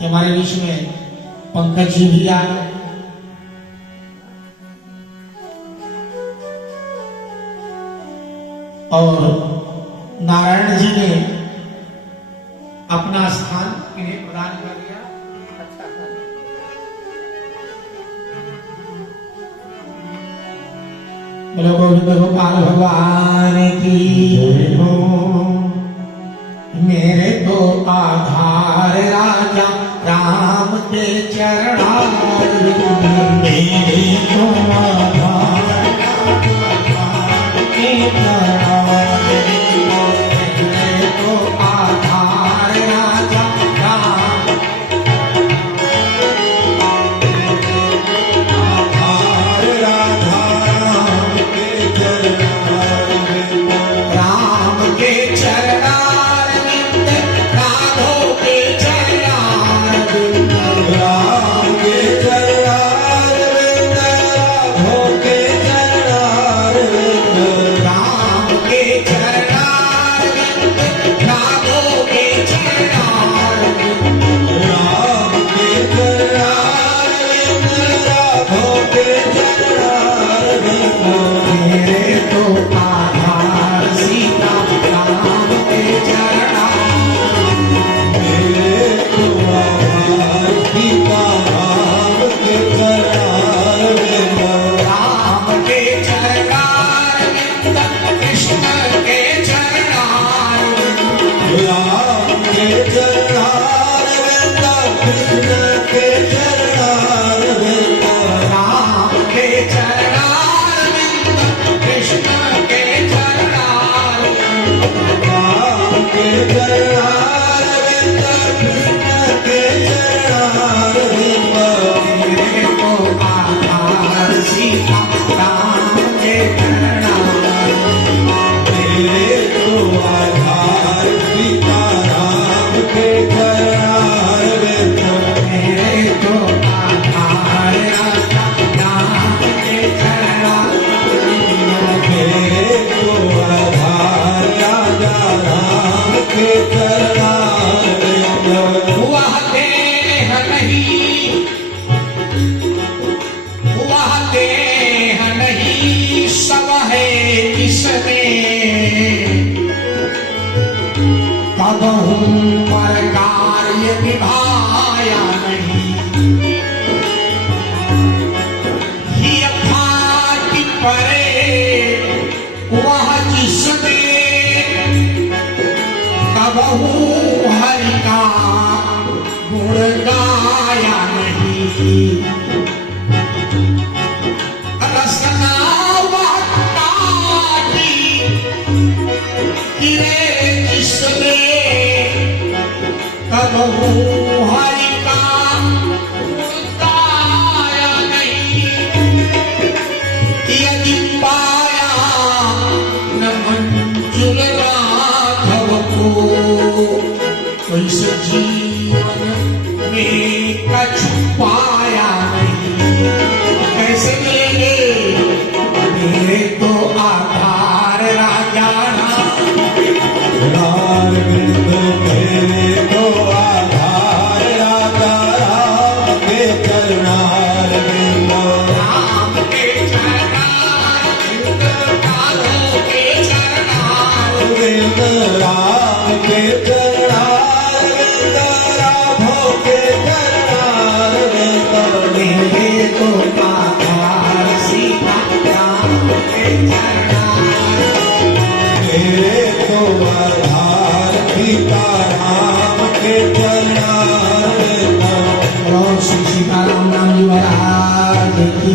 कि हमारे बीच में पंकज जी भी आ गए। और नारायण जी ने अपना स्थान इन्हें प्रदान कर दिया। बोलो गोविंद गोपाल भगवान की जय हो। मेरे तो आधार राजा राम के चरणार, मेरे तो आधार राम के चरणार, मेरे तो आधार राजा राम, आधार राधा राम के चरणार, राम के चरणार पर कार्य निभाया नहीं, ही अथाति परे वह जिसने कबहू हरि का गुण गाया नहीं। रसना वह काटी गिरे जिसने कबहू हरि का गाया नहीं। यदि पाया न मंजुल राघव को, तो इस जीवन में कछु पाया नहीं। कैसे मिलेंगे? मेरे तो आधार राजा मेरे तो आधार राजा राम के चरणार, राम के चरणार, राम के चरणार, राम के चरणार, राघव के चरणार, मेरे तो आधार सीता राम के चरणार, मेरे तो आधार सीता राम के चरणार। श्री सीताराम नाम जी महाराज की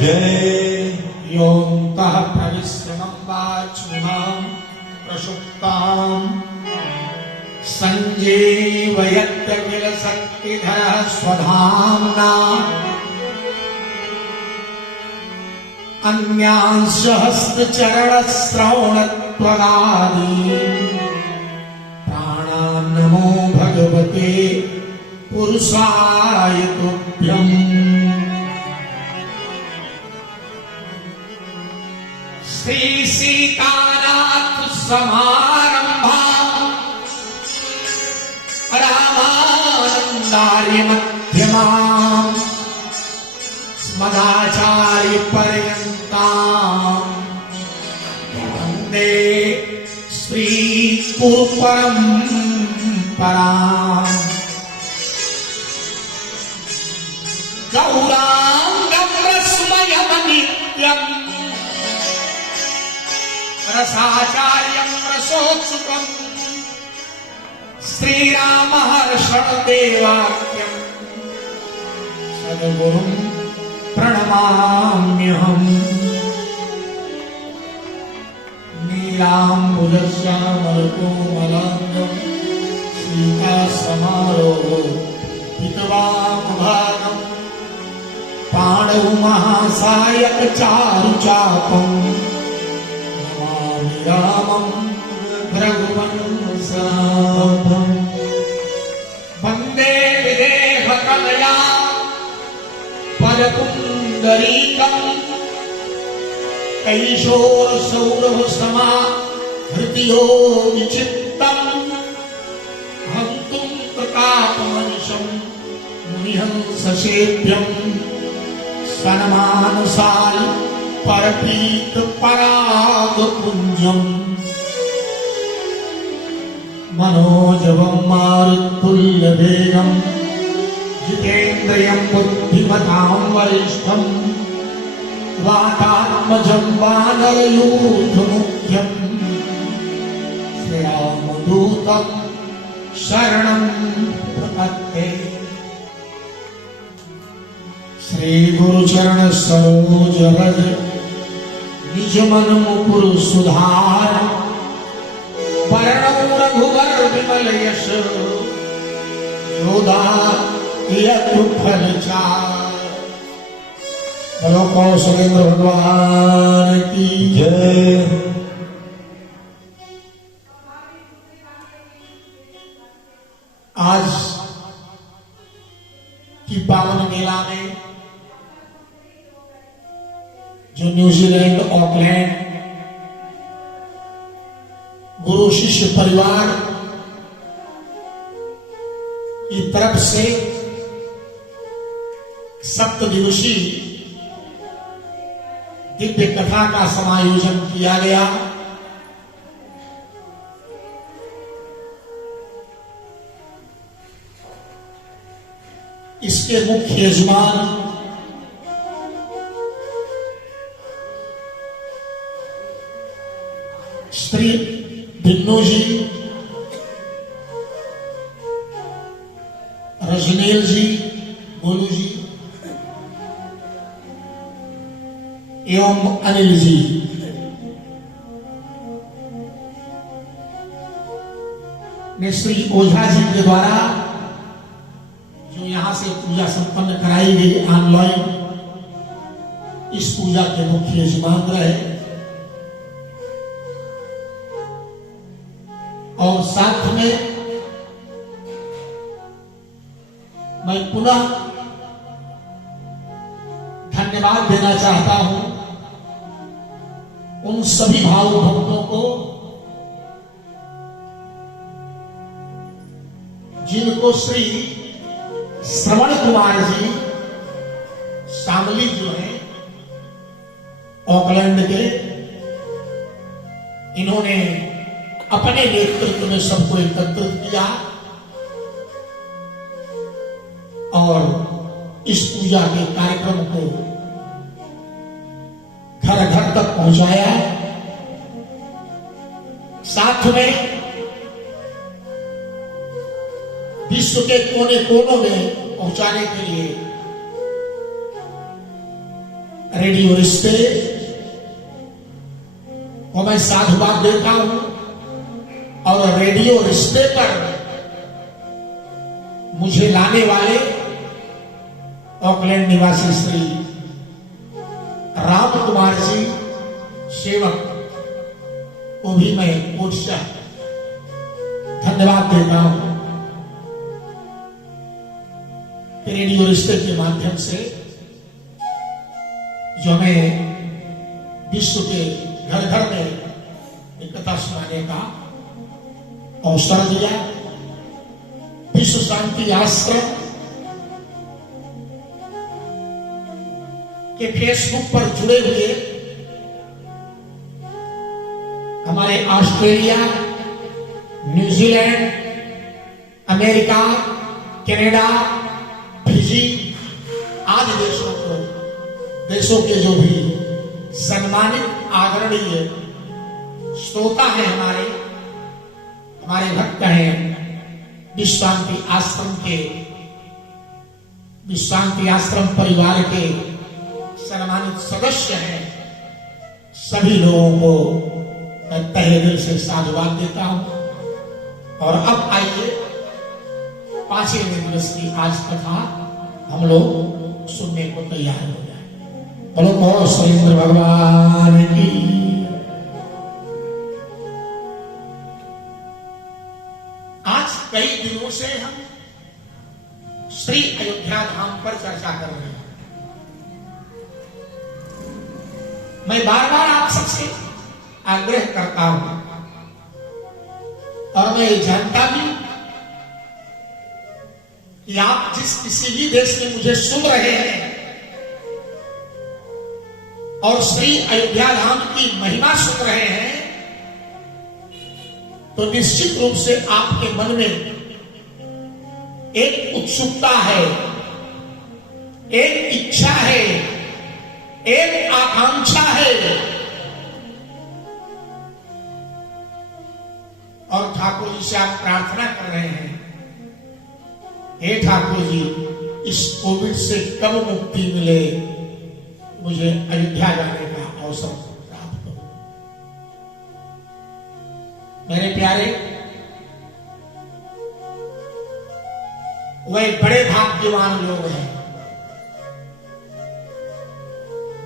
जय। योऽन्तः प्रविश्रमं वाच्महां प्रसुप्तां संजीवयत्य किल शक्तिधरः स्वधाम्ना, अन्यांश हस्तचरण श्रवणत्वगादि प्राणान् नमो भगवते पुरुषाय तुभ्यम्। श्री सीतानाथ समारंभा रामानंद गान्धार्य मध्यमाम् स्मदाचार्य पर्यन्ताम् वन्दे श्री गुरु परम्पराम् गौराङ्गं रसमयमनित्यम् रसाचार्यं रसोत्सुकम् श्रीरामहर्षणदेवाख्यम् सद्गुरुं प्रणमाम्यहम् नीलाम्बुजश्यामलकोमलाङ्गं सीतासमारोहितवामभागम् पाणौ महासायकचारुचापम् नमामि रामं रघुवंशनाथम् वन्दे विदेहकलया पदपुण्डरीकम् कैशोरसौरभसमाहृतियो विचित्तम् हन्तुं प्रतापमनिशम् मुनिहंससेव्यम् सनमानसाय परपीत परागपुञ्जम् मनोजवं मारुतुल्यवेगं जितेन्द्रियं बुद्धिमतां वरिष्ठं वातात्मजं वानरयूथमुख्यं श्रीरामदूतं शरणं प्रपद्ये। श्री गुरुचरण सरोज रज निज मन मुकुर सुधार वरणं रघुवर विमल यश जोदायतु फल चार। बोलो कौशलेंद्र भगवान की जय। आज की पावन मेला में जो न्यूजीलैंड ऑकलैंड गुरु शिष्य परिवार की तरफ से 7 दिवसीय दिव्य कथा का समायोजन किया गया। इसके मुख्य यजमान श्री भिन्नू जी, रजनील जी, गोलू जी एवं अनिल जी। ने श्री ओझा जी के द्वारा जो यहां से पूजा संपन्न कराई गई ऑनलाइन, इस पूजा के मुख्य यजमान रहे और साथ में मैं पुनः धन्यवाद देना चाहता हूं उन सभी भाव भक्तों को जिनको श्री श्रवण कुमार जी शामली जो है ऑकलैंड के, इन्होंने अपने नेतृत्व में सबको एकत्रित किया और इस पूजा के कार्यक्रम को घर घर तक पहुंचाया। साथ में विश्व के कोने कोनों में पहुंचाने के लिए रेडियो रिश्ते को मैं साधुवाद देता हूं और रेडियो रिश्ते पर मुझे लाने वाले ऑकलैंड निवासी श्री राम कुमार जी सेवक को भी मैं कोटशः धन्यवाद देता हूं। रेडियो रिश्ते के माध्यम से जो हमें विश्व के घर घर में एक कथा सुनाने का अवसर दिया। विश्व शांति आश्रम के फेसबुक पर जुड़े हुए हमारे Australia, New Zealand, America, Canada, Fiji आदि देशों के जो भी सम्मानित आदरणीय श्रोता हैं, हमारे भक्त हैं, विश्व शांति आश्रम परिवार के सम्मानित सदस्य हैं, सभी लोगों को मैं तहे दिल से साधुवाद देता हूं। और अब आइए 5वें दिवस की आज कथा हम लोग सुनने को तैयार हो जाए। बोलो शैलेंद्र भगवान की। आज कई दिनों से हम श्री अयोध्या धाम पर चर्चा कर रहे हैं। मैं बार बार आप सबसे आग्रह करता हूं और मैं जानता भी कि आप जिस किसी भी देश में मुझे सुन रहे हैं और श्री अयोध्या धाम की महिमा सुन रहे हैं, तो निश्चित रूप से आपके मन में एक उत्सुकता है, एक इच्छा है, एक आकांक्षा है। और ठाकुर जी से आप प्रार्थना कर रहे हैं, हे ठाकुर जी, इस कोविड से कब मुक्ति मिले, मुझे अयोध्या जाने का अवसर प्राप्त हो। मेरे प्यारे, वे बड़े भाग्यवान लोग हैं।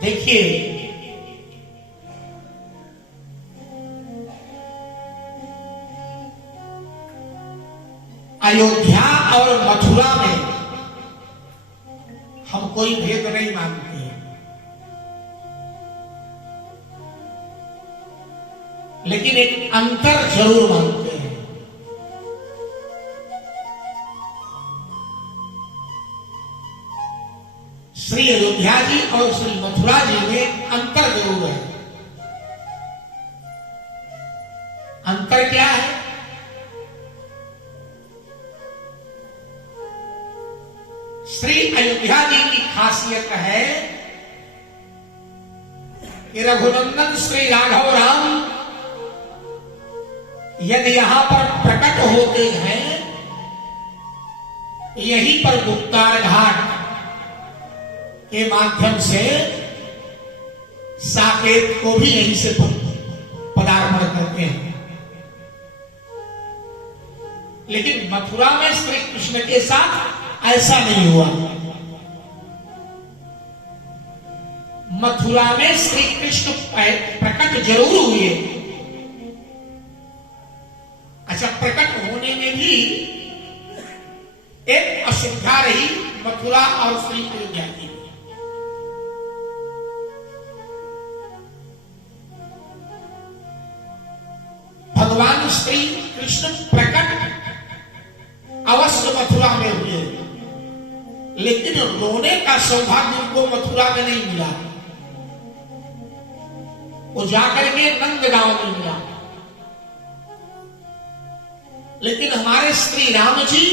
देखिए, अयोध्या और मथुरा में हम कोई भेद नहीं मानते हैं, लेकिन एक अंतर जरूर मानते हैं। श्री अयोध्या जी और श्री मथुरा जी में अंतर जरूर है। अंतर क्या है? श्री अयोध्या जी की खासियत है कि रघुनंदन श्री राघव राम यदि यहां पर प्रकट होते हैं, यहीं पर गुप्तार घाट के माध्यम से साकेत को भी यहीं से पदार्पण करते हैं। लेकिन मथुरा में श्री कृष्ण के साथ ऐसा नहीं हुआ। मथुरा में श्री कृष्ण प्रकट जरूर हुए। अच्छा, प्रकट होने में भी एक असुविधा रही मथुरा और श्री अयोध्या की। भगवान श्री कृष्ण प्रकट अवश्य मथुरा में हुए, लेकिन रोने का सौभाग्य उनको मथुरा में नहीं मिला। वो जाकर के नंदगांव में मिला। लेकिन हमारे श्री राम जी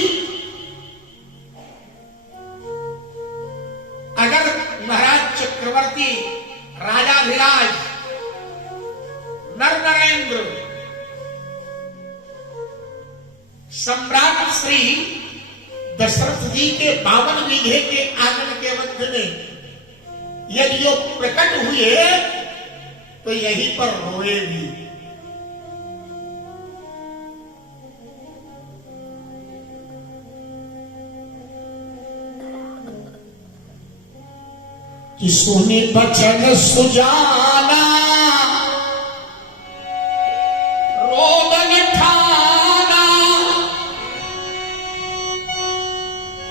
अगर महाराज चक्रवर्ती, राजाधिराज, नर नरेंद्र, सम्राट श्री दशरथ जी के 52 बीघे के आंगन के मध्य में यदि वो प्रकट हुए तो यहीं पर रोए भी। कि सुनी बचन सुजाना रोदन ठाना,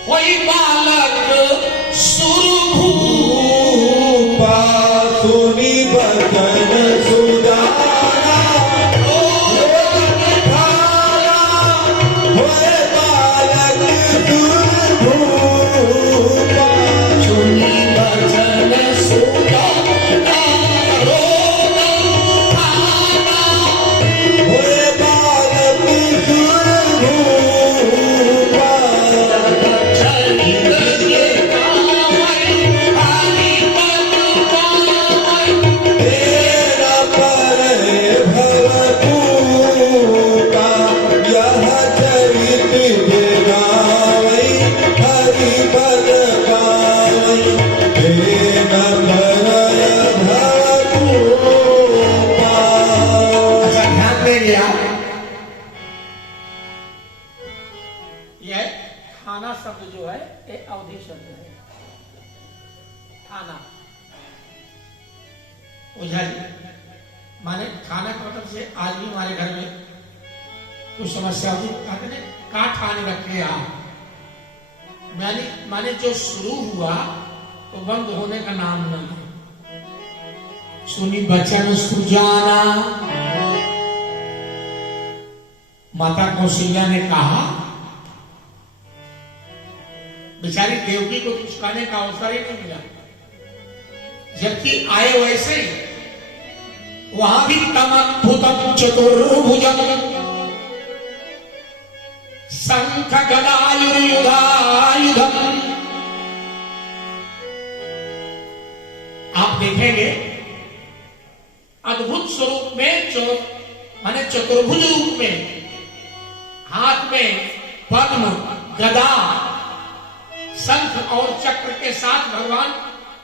कोई बालक सुरभूपा। सुनी बचन सुजाना रोदन ठाना, कोई बालक है खाना शब्द जो है ये अवधि शब्द है। खाना ओझा जी माने खाना का मतलब से आज भी हमारे घर में कुछ समस्या होती कहते ने का ठाने रखे आप माने जो शुरू हुआ तो बंद होने का नाम न है। सुनी बचन सुजाना माता कौशल्या ने कहा, बेचारी देवकी को कुछ कहने का अवसर ही नहीं मिला, जबकि आए वैसे वहां भी तमद्भुतम चतुर्भुजम शंख गदायुधायुधम। आप देखेंगे अद्भुत स्वरूप में माने चतुर्भुज रूप में हाथ में पद्म गदा शंख और चक्र के साथ भगवान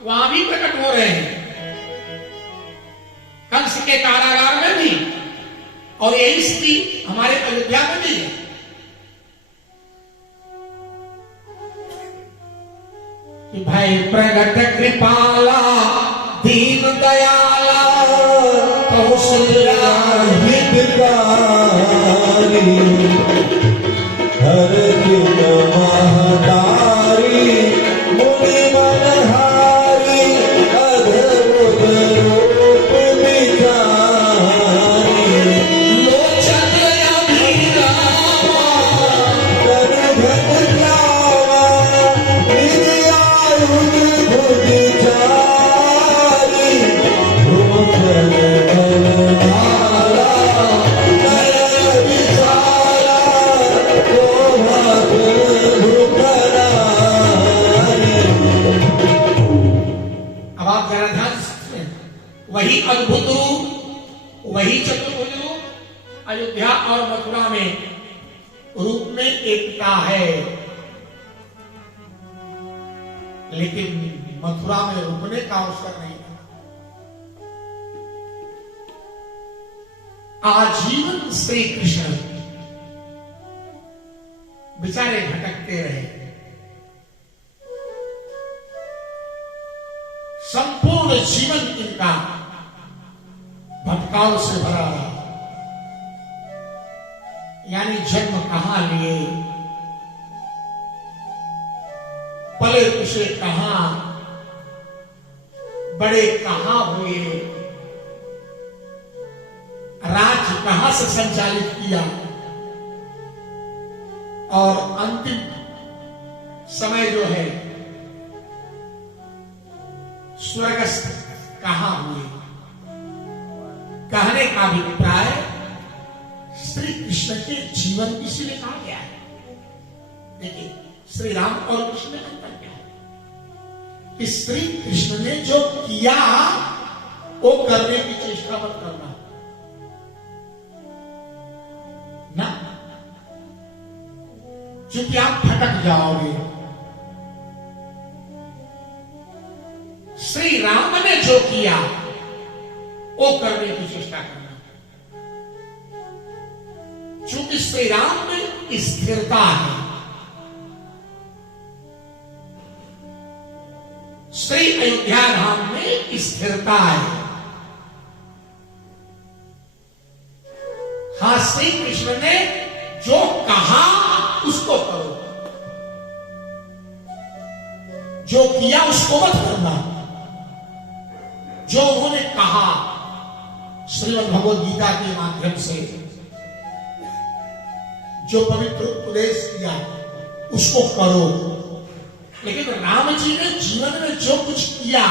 वहां भी प्रकट हो रहे हैं, कंस के कारागार में भी, और यही स्थिति हमारे अयोध्या में भी है। कि भाई प्रगट कृपाला दीन दयाला कौशल्या हितकारी हर दिन महतारी मुनि मनहारी अद्भुत रूप विचारी लोचन अभिरामा करुघन श्यामा निज आयुध भुज चारी भूषण बलधारा नयन विशाला शोभा भूखरारी। अब आप जरा ध्यान से वही अद्भुत रूप वही चतुर्भुज रूप अयोध्या और मथुरा में रूप में एकता है, लेकिन मथुरा में रुकने का अवसर नहीं था। आजीवन श्री कृष्ण बेचारे भटकते रहे, संपूर्ण जीवन इनका भटकाव से भरा रहा। यानी जन्म कहां लिए, पले उसे कहां, बड़े कहां हुए, राज्य कहां से संचालित किया, और अंतिम समय जो है स्वर्गस्थ कहां हुए। कहने का अभिप्राय श्री कृष्ण के जीवन इसीलिए कहा गया है। देखिए श्री राम और कृष्ण में अंतर क्या है कि श्री कृष्ण ने जो किया वो करने की चेष्टा मत करना ना, क्योंकि आप भटक जाओगे। श्री राम ने जो किया वो करने की चेष्टा करना, क्योंकि श्री राम में स्थिरता है। श्री अयोध्या धाम में स्थिरता है। हाँ, श्री कृष्ण ने जो कहा उसको करो, जो किया उसको मत करना। जो उन्होंने कहा श्रीमद् भगवद गीता के माध्यम से, जो पवित्र उपदेश किया उसको करो। लेकिन राम जी ने जीवन में जो कुछ किया,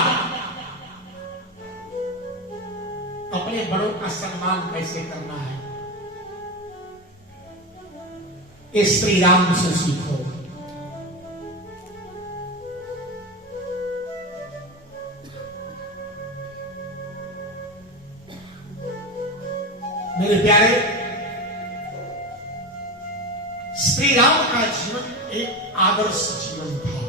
अपने बड़ों का सम्मान कैसे करना है, ये श्री राम से सीखो। मेरे प्यारे, श्री राम का जीवन एक आदर्श जीवन था।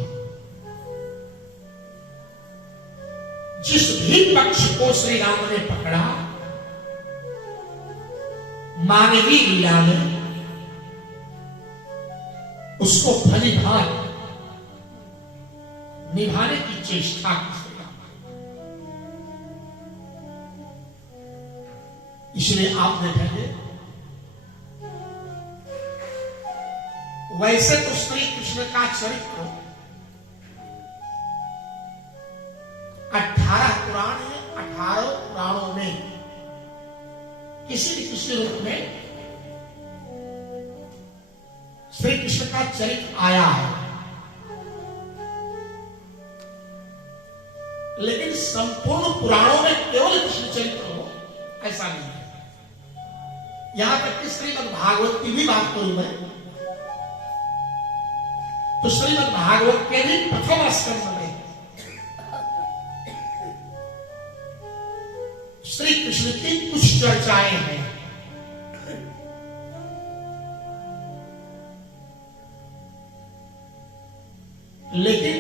जिस भी पक्ष को श्री राम ने पकड़ा, मानवीय लीला में उसको फलीभाग निभाने की चेष्टा की। इसलिए आप देखेंगे वैसे तो श्री कृष्ण का चरित्र 18 पुराण है। 18 पुराणों में किसी न किसी रूप में श्री कृष्ण का चरित्र आया है, लेकिन संपूर्ण पुराणों में केवल कृष्ण चरित्र हो ऐसा नहीं है। यहां तक कि श्रीमद् भागवत की भी बात करूं मैं तो श्रीमद् भागवत के भी प्रथम स्कंध में श्री कृष्ण की कुछ चर्चाएं हैं। लेकिन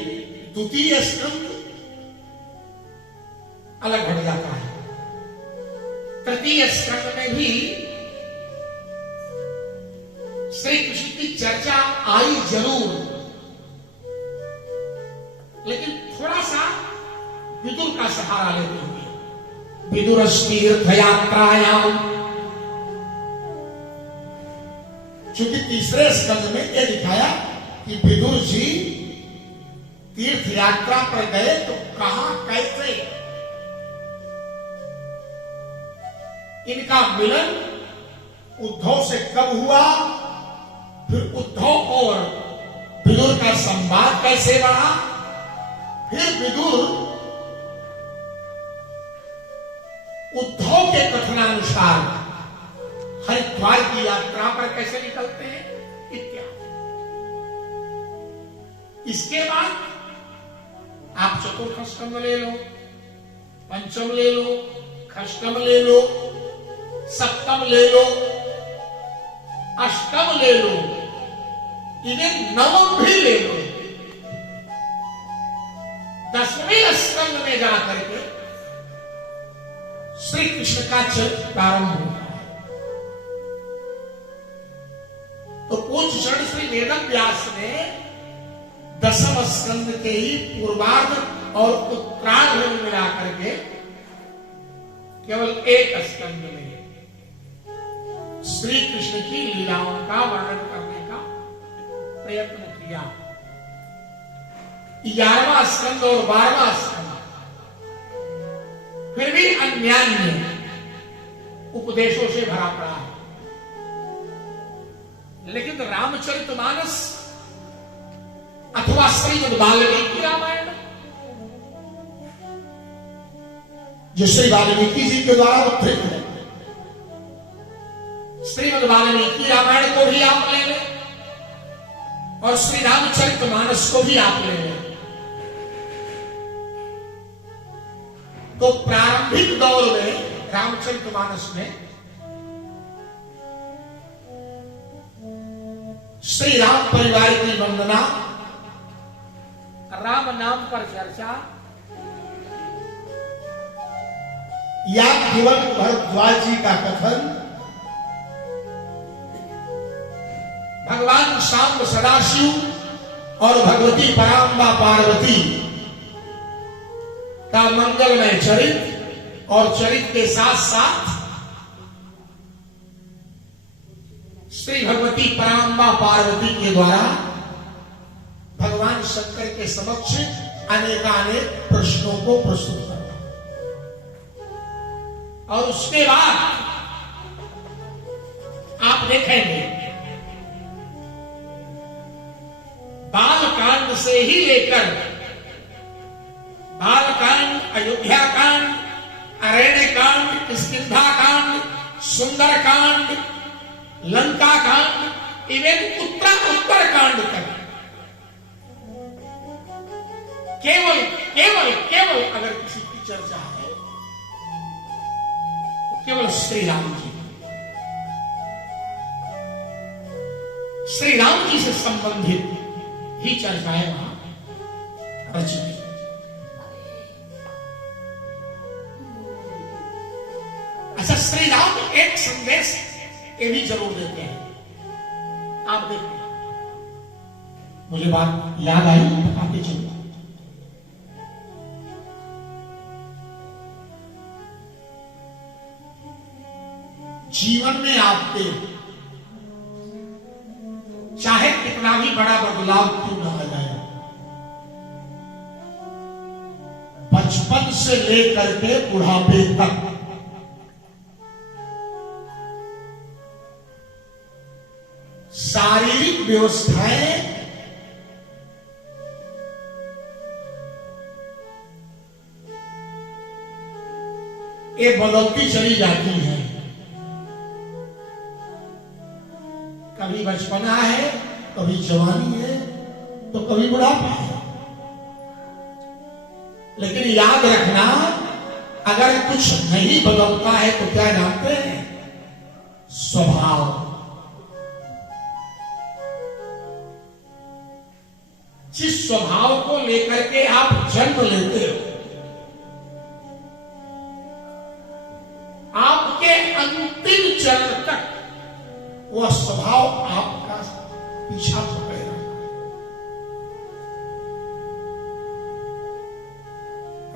द्वितीय स्कंध अलग हट जाता है। तृतीय स्कंध में भी श्री कृष्ण की चर्चा आई जरूर, लेकिन थोड़ा सा विदुर का सहारा लेते हुए। विदुरस्तीर्थ यात्रायाम, चूंकि तीसरे स्कंद में यह दिखाया कि विदुर जी तीर्थ यात्रा पर गए तो कहां कैसे इनका मिलन उद्धव से कब हुआ, फिर उद्धव और विदुर का संवाद कैसे बढ़ा, फिर विदुर उद्धव के कथनानुसार हरिद्वार की यात्रा पर कैसे निकलते हैं इत्यादि। इसके बाद आप चतुर्थ स्कंद ले लो, पंचम ले लो, खष्टम ले लो, सप्तम ले लो, अष्टम ले लो, इन्हें नवम भी ले लो। 10वें स्कंद में जाकर के श्री कृष्ण का चरित्र प्रारंभ होता है। तो पूज्य शरण श्री वेद व्यास ने 10वें स्कंद के ही पूर्वार्ध और उत्तरार्ध में मिला करके केवल एक स्कंद में श्री कृष्ण की लीलाओं का वर्णन करने का प्रयत्न किया। 11वां स्कंद और 12वां स्कंद फिर भी अन्यान्य उपदेशों से भरा पड़ा है, लेकिन रामचरितमानस अथवा श्रीमद् वाल्मीकि रामायण जो श्री वाल्मीकि जी के द्वारा उद्धृत है, श्रीमद् वाल्मीकि रामायण को भी आप ले लें और श्री रामचरितमानस को भी आप ले लें, तो प्रारंभिक दौर में रामचरितमानस में श्री राम परिवार की वंदना, राम नाम पर चर्चा, याज्ञवल्क्य भरद्वाज जी का कथन, भगवान शांब सदाशिव और भगवती पराम्बा पार्वती का मंगलमय चरित्र और चरित्र के साथ साथ श्री भगवती पराम्बा पार्वती के द्वारा भगवान शंकर के समक्ष अनेकानेक प्रश्नों को प्रस्तुत करना। और उसके बाद आप देखेंगे बालकांड से ही लेकर बालकांड, अयोध्या कांड, अरण्य कांड, किष्किंधा कांड, सुंदर कांड, लंका कांड, इवन उत्तर कांड तक केवल केवल केवल अगर किसी की चर्चा है तो केवल श्री राम जी से संबंधित ही चर्चाएं वहां रचित। अच्छा, श्री राम एक संदेश ये भी जरूर देते हैं। आप देखिए मुझे बात याद आई, बताते चलो। जीवन में आपके चाहे कितना भी बड़ा बदलाव क्यों न आ जाए, बचपन से लेकर के बुढ़ापे तक शारीरिक व्यवस्थाएं ये बदलती चली जाती हैं। कभी बचपना है, कभी जवानी है, तो कभी बुढ़ापा है। लेकिन याद रखना, अगर कुछ नहीं बदलता है तो क्या जानते हैं? स्वभाव। जिस स्वभाव को लेकर के आप जन्म लेते हो, आपके अंतिम चरण तक वह स्वभाव आपका पीछा पकड़ेगा।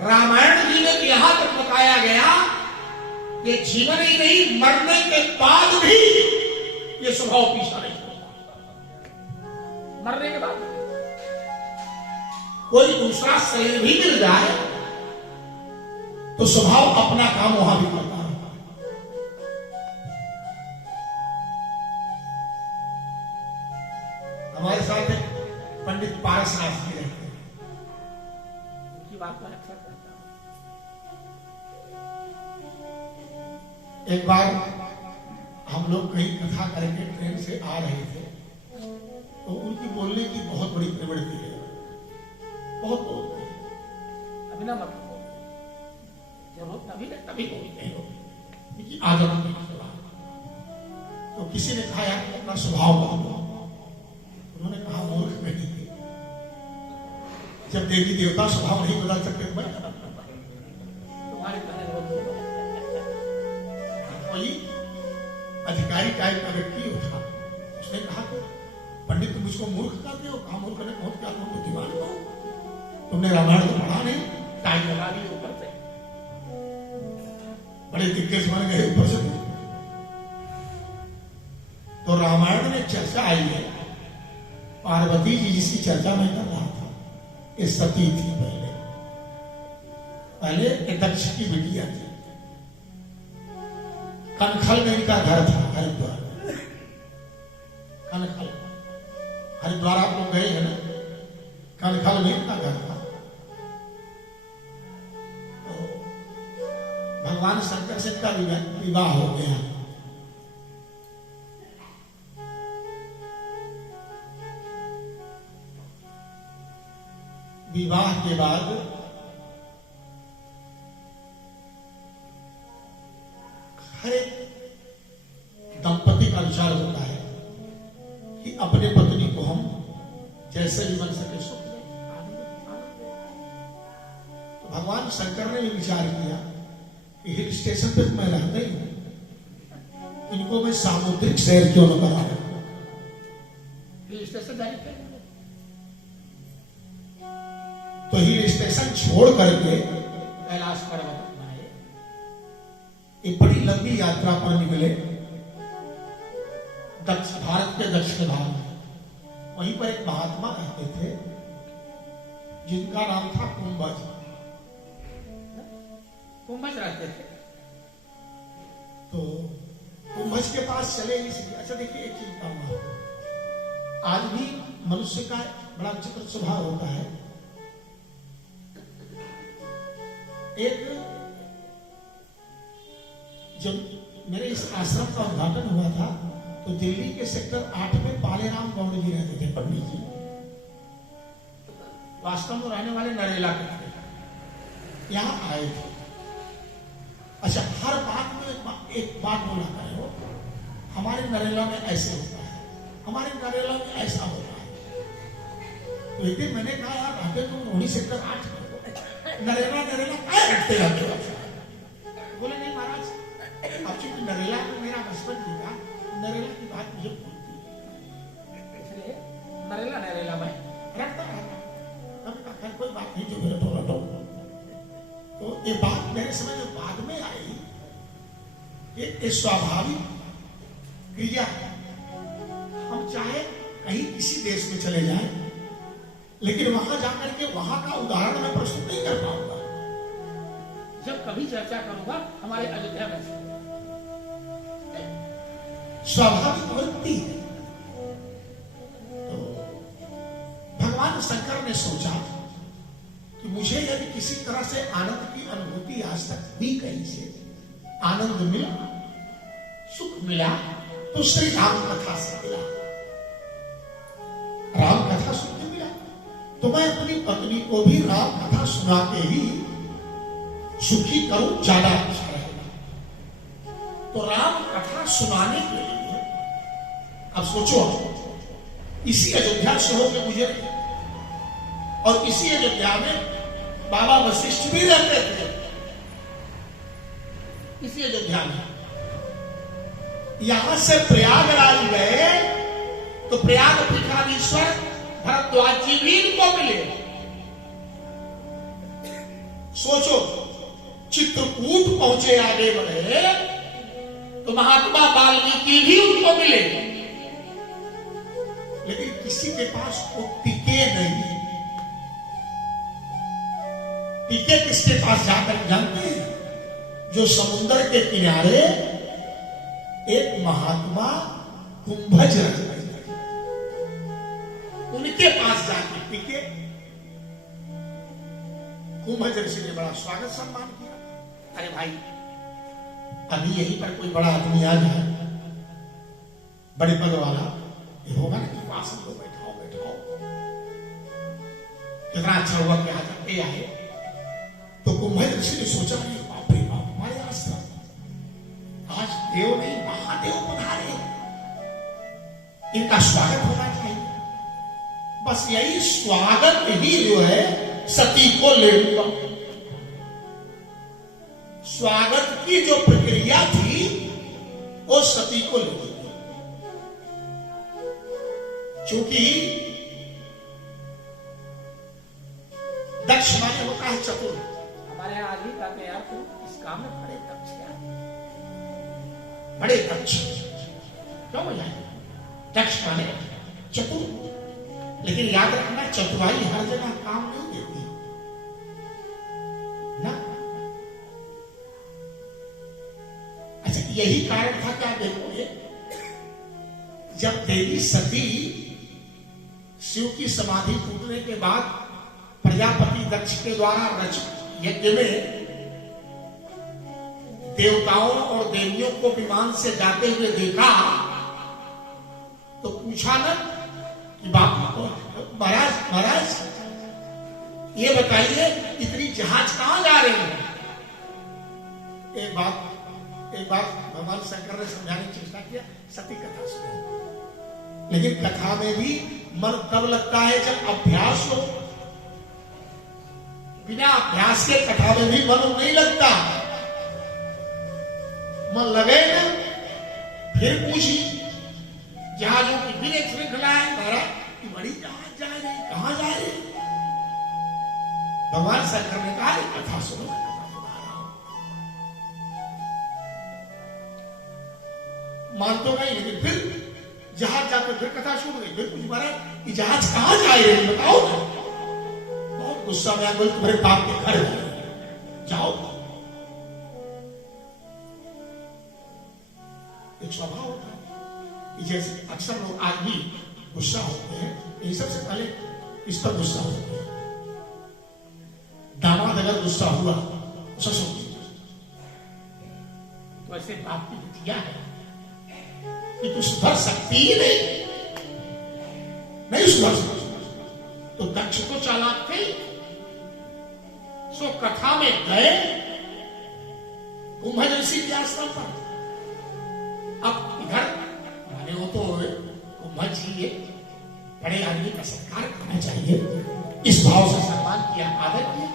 रामायण जी में यहां तक बताया गया कि जीवन ही नहीं, मरने के बाद भी ये स्वभाव पीछा नहीं छोड़ता। मरने के बाद कोई दूसरा शरीर भी मिल जाए तो स्वभाव अपना काम वहां भी करता है। हमारे साथ पंडित पारसनाथ जी रहते हैं, उनकी बात मैं अक्सर करता हूं। एक बार हम लोग कहीं कथा करके ट्रेन से आ रहे थे, तो उनकी बोलने की बहुत बड़ी प्रवृत्ति है, बहुत बोलते हैं। अभी ना मतलब तभी बोलते हैं, उनकी आदत नहीं। तो किसी ने कहा यार अपना स्वभाव बदलो, उन्होंने कहा मूर्ख नहीं, जब देवी देवता स्वभाव नहीं बदल सकते तुम्हारे कोई अधिकारी टाइप का व्यक्ति था, उसने कहा कि पंडित तुम मुझको मूर्ख कहते हो? कहा मूर्ख ने बहुत क्या तुम बुद्धिमान हो, तुमने रामायण को पढ़ा नहीं, टाइम लगा दी ऊपर से, बड़े दिग्गज बन गए ऊपर से। तो रामायण में चर्चा आई है, पार्वती जी जिसकी चर्चा मैं कर रहा था, ये सती थी। पहले एक दक्ष की बिटिया थी, कनखल में इनका घर था, हरिद्वार में। कनखल, हरिद्वार आप लोग गए हैं ना, कनखल में इनका घर था। तो भगवान शंकर से इनका विवाह हो गया। विवाह के बाद हर एक दंपति का विचार होता है कि अपने पत्नी को हम जैसे भी बन सके सुख दें। तो भगवान शंकर ने भी विचार किया कि हिल स्टेशन पे मैं रहता ही हूं, इनको मैं सामुद्रिक शहर क्यों न करा। हिल स्टेशन जाए तो हिल स्टेशन छोड़ करके कैलाश पर्वत बनाए, एक बड़ी लंबी यात्रा पर निकले भारत के दक्षिण भाग में। वहीं पर एक महात्मा रहते थे जिनका नाम था कुंभज। कुंभज रहते थे, तो कुंभज के पास चले इसलिए। अच्छा देखिए, एक चीज कहूंगा, आज भी मनुष्य का बड़ा विचित्र स्वभाव होता है। एक जब मेरे इस आश्रम का उद्घाटन हुआ था तो दिल्ली के सेक्टर 8 में पालेराम गौड़ जी रहते थे, पंडित जी। वास्तव में रहने वाले नरेला के थे, यहां आए थे। अच्छा, हर बात में एक बात बोला करे हो, हमारे नरेला में ऐसे होता है, हमारे नरेला में ऐसा होता है। तो एक दिन मैंने कहा यार रहते तुम रोहिणी सेक्टर 8 में, नरेला नरेला क्या रखते रहते हो? बोले नहीं महाराज, अब चूंकि नरेला को मेरा बचपन बीता, नरेला की बात मुझे भूलती है, इसलिए नरेला नरेला भाई ये बात मेरे समझ में बाद में आई, ये स्वाभाविक क्रिया है। हम चाहे कहीं किसी देश में चले जाएं, लेकिन वहां जाकर के वहां का उदाहरण मैं प्रस्तुत नहीं कर पाऊंगा। जब कभी चर्चा करूंगा हमारे अयोध्या में स्वाभाविक वृत्ति है। तो भगवान शंकर ने सोचा कि मुझे यदि किसी तरह से आनंद की अनुभूति आज तक भी कहीं से आनंद मिला, सुख मिला, तो श्री राम कथा से मिला। राम कथा सुनने मिला, तो मैं अपनी पत्नी को भी राम कथा सुना के ही सुखी करूं, ज्यादा अच्छा रहेगा। तो राम कथा सुनाने के लिए अब सोचो, इसी अयोध्या से होकर गुजरे और इसी अयोध्या में बाबा वशिष्ठ भी रहते थे। इसी अयोध्या में यहां से प्रयागराज गए तो प्रयाग पीठाधीश्वर भरद्वाज जी भी इनको मिले। सोचो, चित्रकूट पहुंचे, आगे बढ़े तो महात्मा वाल्मीकि भी उनको मिले, लेकिन किसी के पास वो टिके नहीं। टिके किसके पास जाकर जानते हैं? जो समुद्र के किनारे एक महात्मा कुंभज रहते थे, उनके पास जाके टिके। कुंभज ऋषि ने बड़ा स्वागत सम्मान किया। अरे भाई, अभी यहीं पर कोई बड़ा आदमी आ जाए, बड़े पद वाला, ये होगा ना कि आसन को बैठाओ बैठाओ। कितना अच्छा हुआ कि आज ये आए। तो कुंभज ऋषि ने सोचा, बाप रे बाप, हमारे आश्रम आज देव नहीं महादेव पधारे, इनका स्वागत होना चाहिए। बस यही स्वागत ही जो है सती को ले लिया। स्वागत की जो प्रक्रिया थी वो सती को ले ली, क्योंकि दक्ष माने होता है चतुर। हमारे यहाँ आज ही कहते हैं आपको इस काम में बड़े दक्ष हैं, बड़े दक्ष क्यों हो जाए? दक्ष माने चतुर। लेकिन याद रखना, चतुराई हर जगह काम नहीं देती ना। अच्छा, यही कारण था क्या? देखोगे, जब देवी सती शिव की समाधि टूटने के बाद प्रजापति दक्ष के द्वारा रचित यज्ञ में देवताओं और देवियों को विमान से जाते हुए देखा, तो पूछा ना कि बाप महाराज महाराज ये बताइए इतनी जहाज कहां जा रही है? एक बात भगवान शंकर ने समझाने की चेष्टा किया, सती कथा सुनो। लेकिन कथा में भी मन तब लगता है जब अभ्यास हो। बिना अभ्यास के कथा में भी मन नहीं लगता। मन लगे ना, फिर पूछी, जहाजों की भी एक श्रृंखला है महाराज, कि बड़ी जहाज जा रही, कहां जा रही? भगवान शंकर ने कहा, कथा सुनो, कथा सुना रहा हूं। मान तो नहीं, लेकिन फिर जहाज जाकर फिर कथा शुरू गई। फिर कुछ महाराज, ये जहाज कहां जा रही है बताओ ना। बहुत गुस्सा में बोल, तुम्हारे बाप के घर जाओ। एक स्वभाव होता है कि जैसे अक्सर लोग आज भी गुस्सा होते हैं, ये सबसे पहले इस पर गुस्सा होते हैं। दामाद अगर गुस्सा हुआ, ससुर तो ऐसे बाप की बिटिया है कि तू सुधर सकती ही नहीं सुधर सकती। तो दक्ष को चालाक थे, सो कथा में गए कुंभज ऋषि के आश्रम पर। अब इधर माने वो तो कुंभज जी है, बड़े आदमी का सत्कार करना चाहिए, इस भाव से सम्मान किया, आदर किया,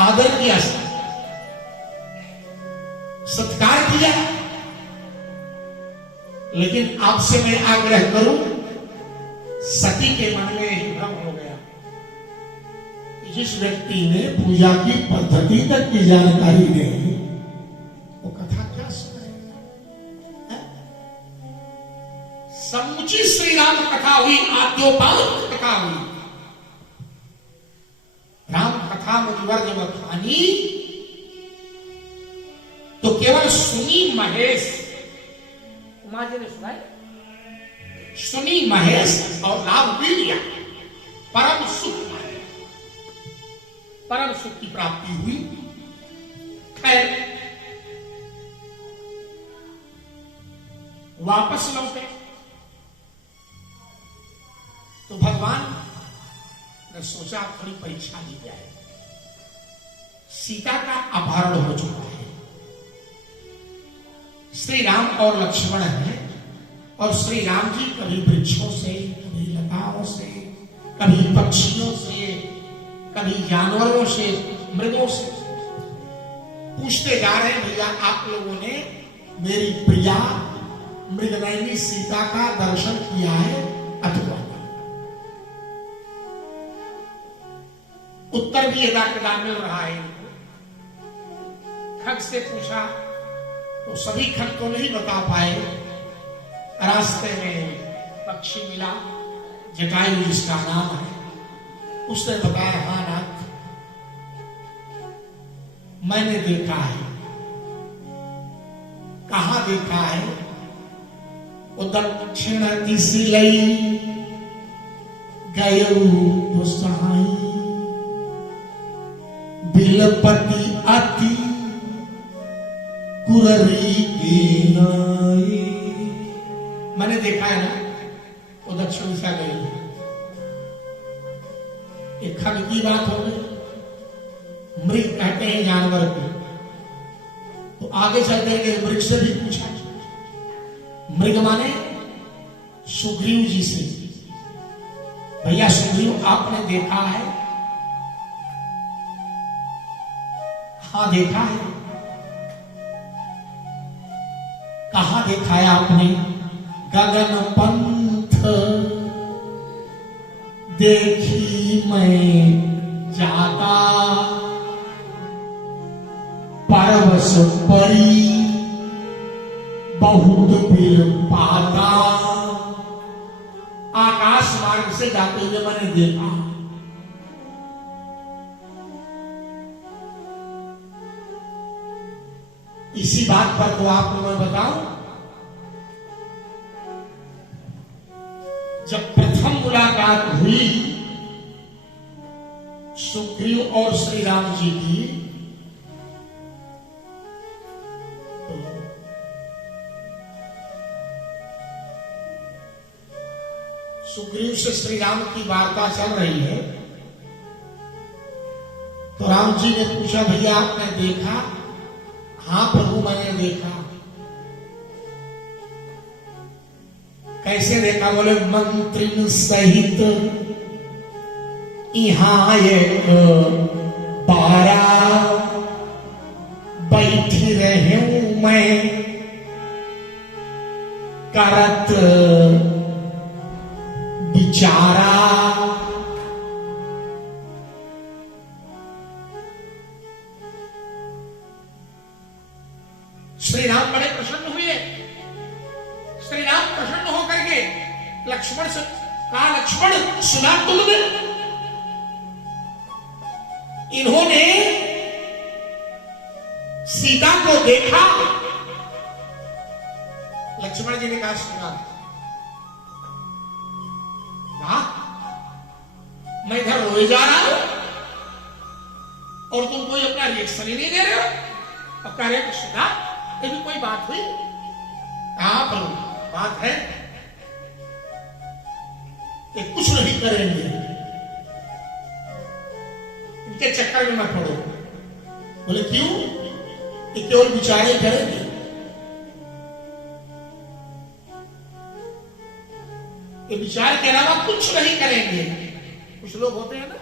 आदर किया, सत्कार किया। लेकिन आपसे मैं आग्रह करूं, सती के मन में एक भ्रम हो गया। जिस व्यक्ति ने पूजा की पद्धति तक की जानकारी नहीं, वो कथा क्या सुनाएगा? समुचित श्री राम कथा हुई, आद्योपांत कथा हुई। राम कथा मुनिवर जब खानी तो केवल सुनी महेश, उमा जी ने सुनाई, सुनी महेश और राम वीर्य परम सुख, परम सुख की प्राप्ति हुई। खैर वापस लौटे तो भगवान ने सोचा थोड़ी परीक्षा दी जाए। सीता का अपहरण हो चुका है, श्री राम और लक्ष्मण हैं, और श्री राम जी कभी वृक्षों से, कभी लताओं से, कभी पक्षियों से, कभी जानवरों से, मृगों से पूछते जा रहे हैं, भैया आप लोगों ने मेरी प्रिया मृगनयनी सीता का दर्शन किया है अथवा? उत्तर भी यदा मिल रहा है। खग से पूछा तो सभी खग को नहीं बता पाए। रास्ते में पक्षी मिला, जटायु जिसका नाम है, उसने बताया, हाँ नाथ, मैंने देखा है। कहां देखा है? वो दक्षिण दिशि लई गयऊ तो सहाई, बिलपति अति कुररी की नाई। मैंने देखा है ना, वो दक्षिण दिशा गई। एक खग की बात हो गई। मृग कहते हैं जानवर को, तो आगे चल करके मृग से भी पूछा। मृग माने सुग्रीव जी से, भैया सुग्रीव आपने देखा है? हाँ देखा है। कहां देखा है आपने? गगन पंथ देखी मैं जाता, परवश परी बहुत बिल पाता। आकाश मार्ग से जाते हुए मैंने देखा। इसी बात पर तो आपको मैं बताऊं, जब प्रथम मुलाकात हुई सुग्रीव और श्री राम जी की, तो सुग्रीव से श्री राम की वार्ता चल रही है। तो राम जी ने पूछा, भैया आपने देखा? हाँ प्रभु मैंने देखा। कैसे देखा? बोले मंत्री सहित यहाँ एक बारा बैठी रहे हूं मैं, करत बिचारा। श्री राम बड़े प्रसन्न हुए। श्री राम प्रसन्न होकर के लक्ष्मण से कहा, लक्ष्मण सुना तुमने? इन्होंने सीता को देखा। लक्ष्मण जी ने कहा, सुना। मैं इधर रोए जा रहा हूं और तुम कोई अपना रिएक्शन ही नहीं दे रहे हो। अब कह रहे हो सुना, ये भी कोई बात हुई? कहां पर बात है? ये कुछ नहीं करेंगे, इनके चक्कर में मत पड़ो। बोले क्यों? ये केवल विचारे करेंगे। ये विचार के अलावा कुछ नहीं करेंगे। कुछ लोग होते हैं ना,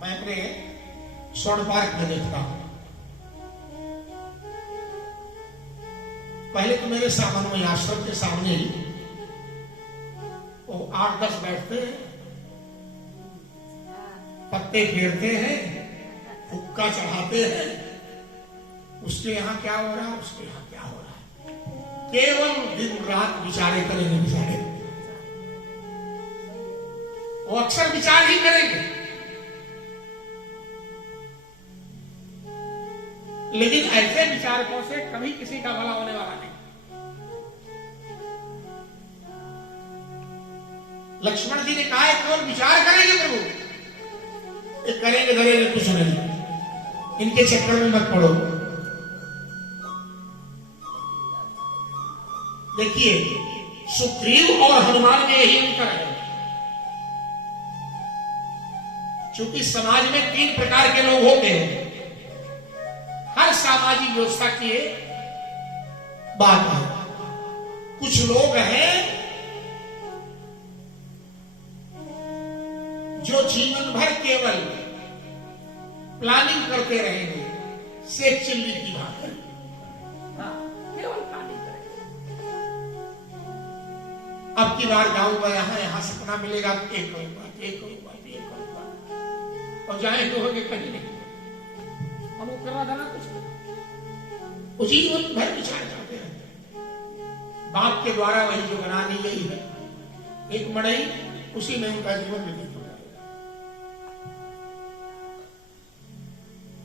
मैं अपने स्वर्ण पार्क में देखता हूं। पहले तो मेरे सामने, आश्रम के सामने ही वो 8-10 बैठते हैं, पत्ते फेरते हैं, हुक्का चढ़ाते हैं, उसके यहाँ क्या हो रहा है, उसके यहाँ क्या हो रहा है, केवल दिन रात विचारे करेंगे, विचारे। वो अक्सर विचार ही करेंगे, लेकिन ऐसे विचारकों से कभी किसी का भला होने वाला नहीं। लक्ष्मण जी ने कहा है केवल विचार करेंगे प्रभु, ये करेंगे धरेंगे कुछ नहीं, इनके चक्कर में मत पड़ो। देखिए सुग्रीव और हनुमान में यही अंतर है। क्योंकि समाज में 3 प्रकार के लोग होते हैं, हर सामाजिक व्यवस्था की बात है। कुछ लोग हैं जो जीवन भर केवल प्लानिंग करते रहेंगे, शेख चिल्ली की बात है, केवल प्लानिंग करेंगे। अब की बार जाऊंगा यहां सपना मिलेगा तो ये करूंगा, ये करूंगा, ये करूंगा, और जाएंगे होंगे कहीं नहीं, हम वो करना था ना कुछ नहीं। जीवन भर विचार करते रहते। बाप के द्वारा वही जो बना दी गई है एक मड़ई, उसी में उनका जीवन व्यतीत हो जाएगा।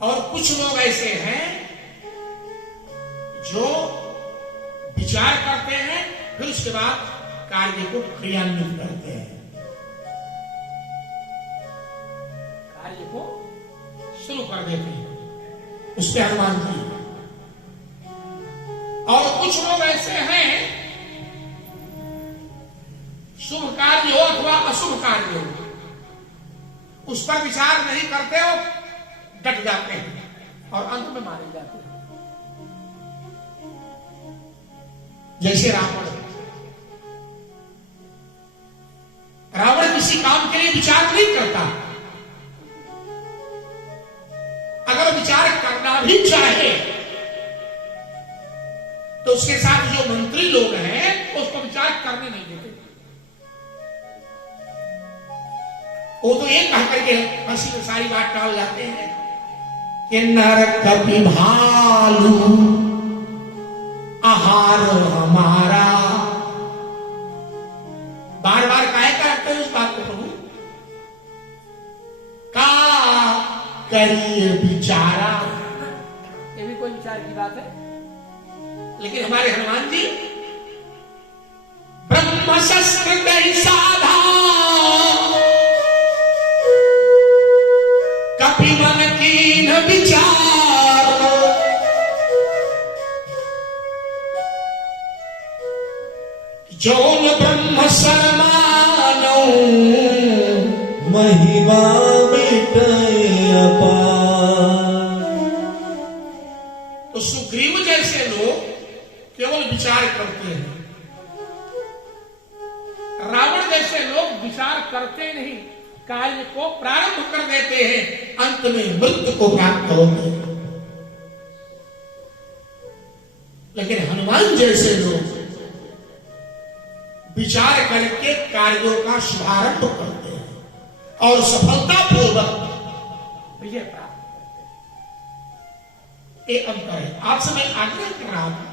और कुछ लोग ऐसे हैं जो विचार करते हैं, फिर उसके बाद कार्य को क्रियान्वित करते हैं, कार्य को शुरू कर देते हैं। उस पर हनुमान जी। और कुछ लोग ऐसे हैं, शुभ कार्य हो अथवा अशुभ कार्य हो, उस पर विचार नहीं करते हो, डट जाते हैं और अंत में मारे जाते हैं। जैसे रावण किसी काम के लिए विचार नहीं करता। अगर विचार करना भी चाहे तो उसके साथ जो मंत्री लोग हैं उसको विचार करने नहीं देते। वो तो ये कह करके हंसी में सारी बात टाल जाते हैं कि नर कपि भालू आहार हमारा। बार बार काहे करते हैं उस बात को प्रभु? का करिए विचारा। ये भी कोई विचार की बात है? लेकिन हमारे हनुमान जी ब्रह्म शस्त्र कई साधा कपि मन कीन विचार। जौन ब्रह्म शर्मानो महिमा मिटय अपार। तो सुग्रीव जैसे लोग केवल विचार करते हैं, रावण जैसे लोग विचार करते नहीं, कार्य को प्रारंभ कर देते हैं, अंत में मृत्यु को प्राप्त होते हैं। लेकिन हनुमान जैसे लोग विचार करके कार्यों का शुभारंभ करते हैं और सफलतापूर्वक विजय प्राप्त करते हैं। एक अंतर है। आपसे मैं आग्रह कर रहा था,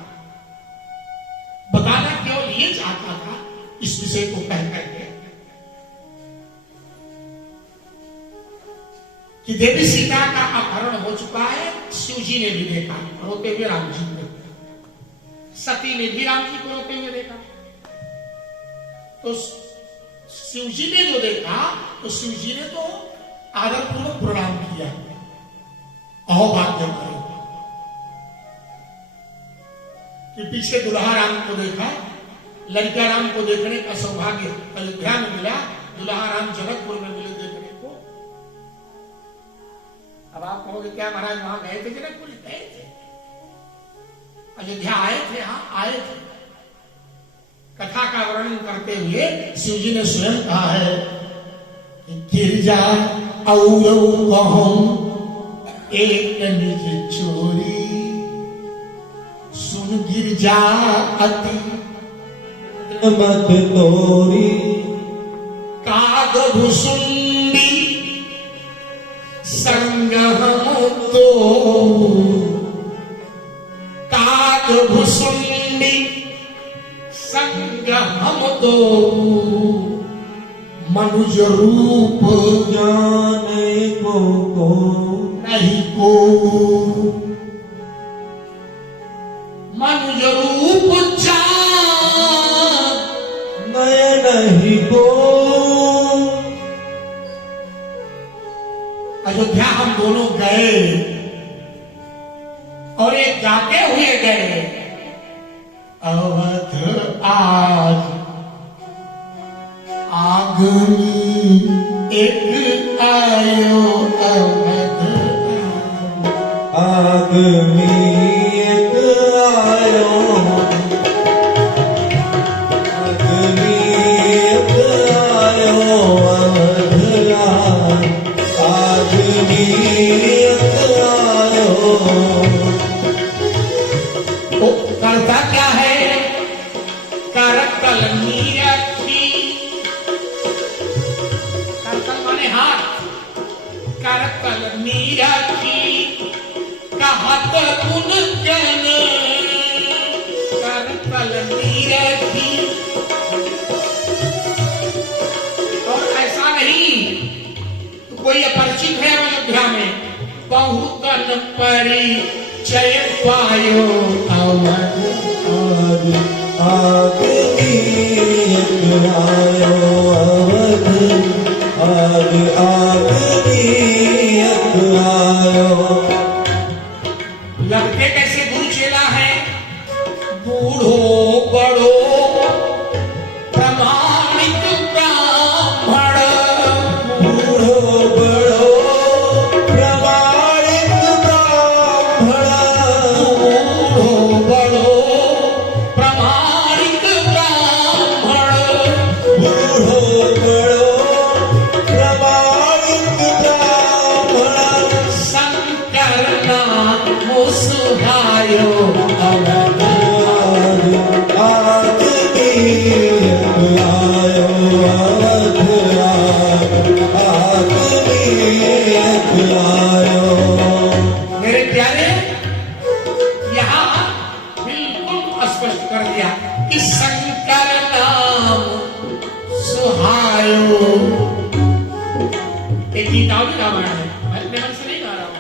बताना केवल ये चाहता था इस विषय को कह करके कि देवी सीता का अपहरण हो चुका है। शिव जी ने भी देखा रोते हुए, राम जी ने, सती ने भी राम जी को रोते हुए देखा। तो शिव जी ने जो देखा तो शिव जी ने तो आदरपूर्वक प्रणाम किया, अहोभाग्य मारे कि पीछे दुल्हा राम को देखा, लड़का राम को देखने का सौभाग्य अयोध्या में मिला, दुल्हा राम जनकपुर में मिले देखने को। अब आप कहोगे क्या महाराज वहां गए थे? जनकपुर गए थे, अयोध्या आए थे, हाँ आए थे। कथा का वर्णन करते हुए शिव जी ने स्वयं कहा है कि गिरजा और कहूं एक निज चोरी, सुन गिरजा अति मत तोरी। काग भुसुंडी तो काग भुसुंडी संग हम तो मनुज रूप जाने को नहीं को मनुज रूप जान नय नहीं को। अयोध्या हम दोनों गए और ये जाते हुए गए। अवध आज आगनी एक आयो अवध आगमी एक आयो आगमी एक आयो अवधया आगमी एक आयो। वो करता क्या है? करकल नीरखी, करकल माने हाथ, करकल नीरखी कहत गुण जन, करकल नीरखी। और ऐसा नहीं तो कोई अपरिचित है अयोध्या में, बहुतन परिचय पायो अवध आगमी एक आयो अवध आगमी एक आयो। लगते कैसे गुरु चेला है? बूढ़ो बड़ो प्रमाणिक ब्राह्मण, बूढ़ो बड़ो प्रमाणिक ब्राह्मण बूढ़ो बड़ो प्रमाणिक ब्राह्मण, बूढ़ो बड़ो प्रमाणिक ब्राह्मण। शंकर नाम सुहायो अवध आगमी एक आयो अवध आगमी एक आयो। मेरे प्यारे, यहाँ बिल्कुल स्पष्ट कर दिया कि शंकर नाम सुहायो। एक गीतावली रामायण है, मैं अपने मन से नहीं गा रहा हूं।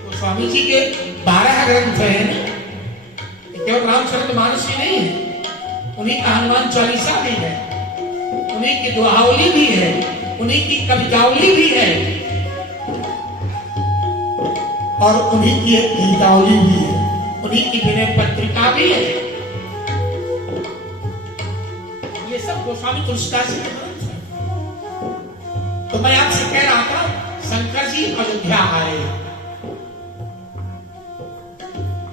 तो स्वामी जी के 12 ग्रंथ हैं, केवल रामचरितमानस ही नहीं है, उन्हीं का हनुमान चालीसा भी है, उन्हीं की दुआवली भी है, उन्हीं की कवितावली भी है और उन्हीं की एक गीतावली भी है, उन्हीं की विनय पत्रिका भी है। ये सब गोस्वामी तुलसीदास जी के ग्रंथ हैं। तो मैं आपसे कह रहा था, शंकर जी अयोध्या आए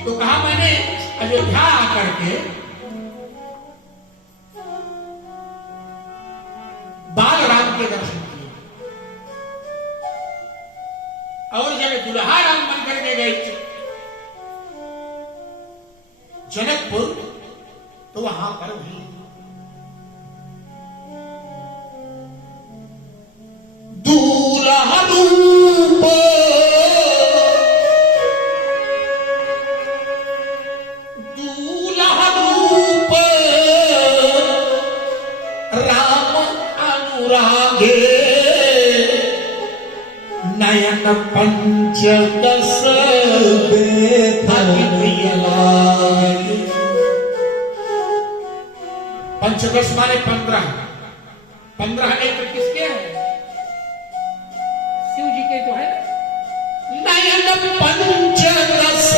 तो कहा मैंने अयोध्या आकर के बाल राम के दर्शन किए और जब दुल्हा राम बन करके गए जनकपुर तो वहां पर भी दूल्हा रूप दूल्हा रूप राम अनुरागे नयन पंचदश पंचदश माने 15 नेत्र किसके हैं? शिव जी के जो है नयन पंचदश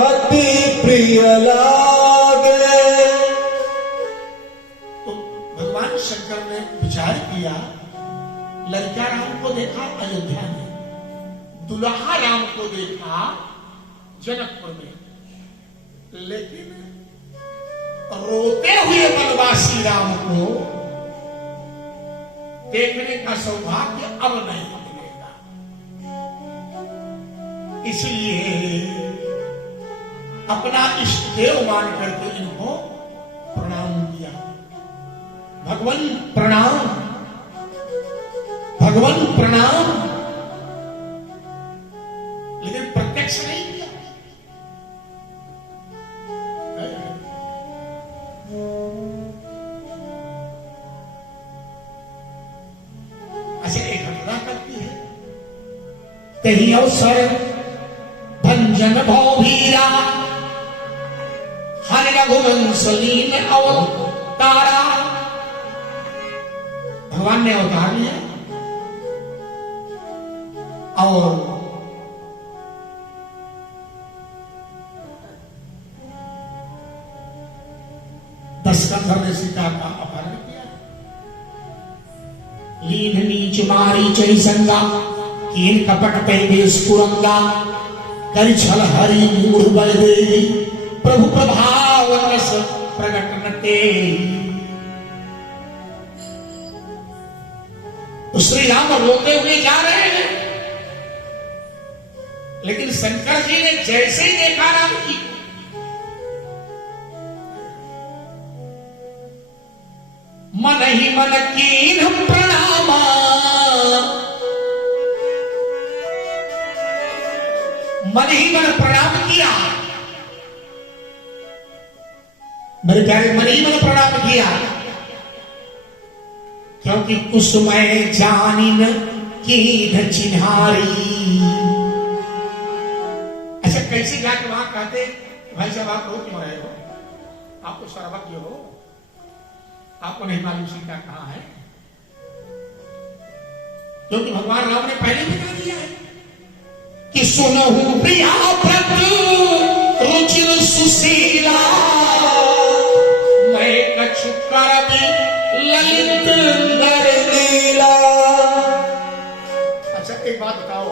अति प्रिय लागे। तो भगवान शंकर ने विचार किया, लड़का राम को देखा अयोध्या में, दुल्हा राम को देखा जनकपुर में, लेकिन रोते हुए वनवासी राम को देखने का सौभाग्य अब नहीं मिलेगा। इसलिए अपना इष्ट देव मान करके इनको प्रणाम किया। भगवान प्रणाम, भगवान प्रणाम। तेहि अवसर भंजन भौभीरा हरि रघुवंश लीन अवतारा। भगवान ने अवतार लिया और दशकंधर ने सीता का अपहरण किया। लीन नीच मारी चई संगा कीन कपट पे वेश कुरंगा करि छल हरि मूढ़ बल देई प्रभु प्रभाव रस प्रगट नटे। तो श्री राम रोते हुए जा रहे हैं, लेकिन शंकर जी ने जैसे ही देखा राम की मन ही मन कीन प्रणामा मन ही मन प्रणाम किया। मेरे प्यारे मन ही मन प्रणाम किया, क्योंकि कुसुमय जानिन कीन चिन्हारी। अच्छा कैसे जाके वहां कहते भाई साहब आप रो क्यों रहे हो, आपको शराबत क्यों हो, आपको नहीं मालूम सीता कहां है? क्योंकि भगवान राम ने पहले भी कह दिया है कि सुनहु प्रिया व्रत रुचिर सुशीला मैं कछु कर ललित नर लीला। अच्छा एक बात बताओ,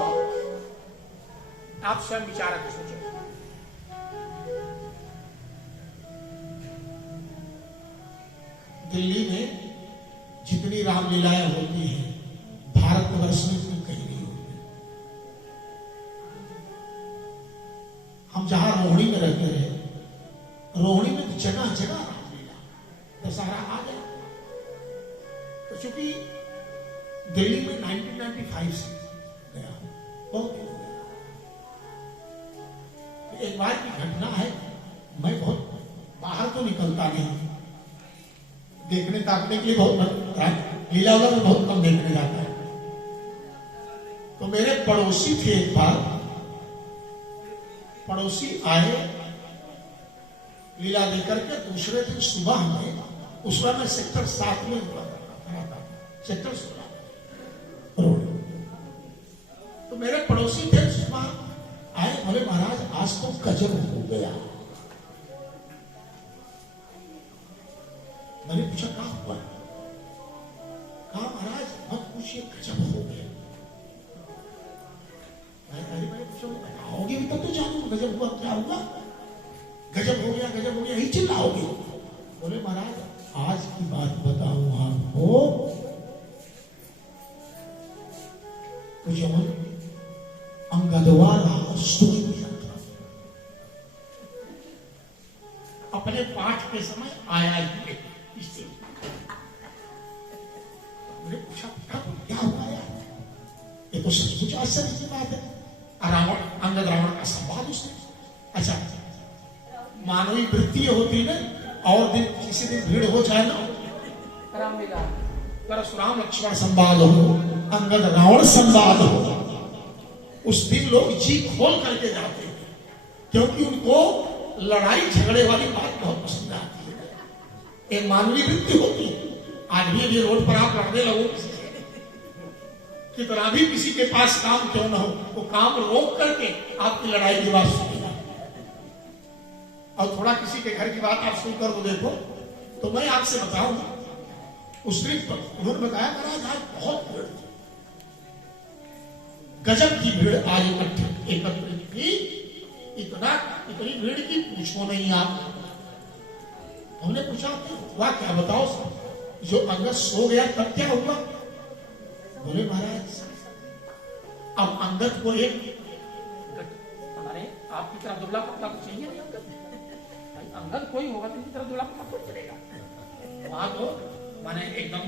आप स्वयं विचार करके सोचो, दिल्ली में जितनी रामलीलाएं होती हैं भारतवर्ष में इतनी कहीं नहीं होती। हम जहां रोहिणी में रहते रहे, रोहिणी में तो जगह जगह रामलीला, दशहरा आ गया। तो चूंकि दिल्ली में 1995 से गया बहुत दिन हो गया। तो एक बार की घटना है, मैं बहुत बाहर तो निकलता नहीं, देखने ताकने के लिए बहुत लीला वाला में बहुत कम देखने जाता है। तो मेरे पड़ोसी थे, एक बार पड़ोसी आए लीला लेकर के। दूसरे दिन सुबह में उस समय सेक्टर 7 में हुआ था, सेक्टर 16 रोड। तो मेरे पड़ोसी थे, सुबह आए, बोले महाराज आज तो गजब हो गया। मैंने पूछा कहा हुआ, कहा महाराज मत पूछिए गजब हो गया। मैंने पूछा बताओगे भी तब तो जानूंगा गजब हुआ क्या हुआ, गजब हो गया गजब हो गया यही चिल्लाओगे। बोले महाराज आज की बात बताऊं आपको, तो जब अंगदवाला सुनी था अपने पाठ के समय आया ही पूछा क्या हुआ यार, ये तो सचमुच आश्चर्य की बात है। रावण अंगद रावण का संवाद उसने। अच्छा मानवीय वृत्ति होती है, और दिन किसी दिन भीड़ हो जाए ना, रामलीला परशुराम लक्ष्मण संवाद हो, अंगद रावण संवाद हो, उस दिन लोग जी खोल करके जाते हैं, क्योंकि उनको लड़ाई झगड़े वाली बात बहुत पसंद आती है। एक मानवीय वृत्ति होती है। आज भी रोड पर आप लड़ने लगो किसी से, कितना भी किसी के पास काम क्यों ना हो, वो काम रोक करके आपकी लड़ाई की बात सुनेगा। और थोड़ा किसी के घर की बात आप सुनकर वो देखो। तो मैं आपसे बताऊं, उस दिन उन्होंने बताया महाराज आज बहुत भीड़ थी, गजब की भीड़ आज एकत्रित थी, इतनी भीड़ की पूछो नहीं आप। हमने पूछा हुआ क्या, बताओ सर, जो अंगद सो गया तब क्या हुआ? बोले महाराज अब अंगद को एक हमारे आपकी तरह दुबला पतला को चाहिए नहीं, अंगद अंगद कोई होगा तो इनकी तरह दुबला पतला तो चलेगा। वहां तो माने एकदम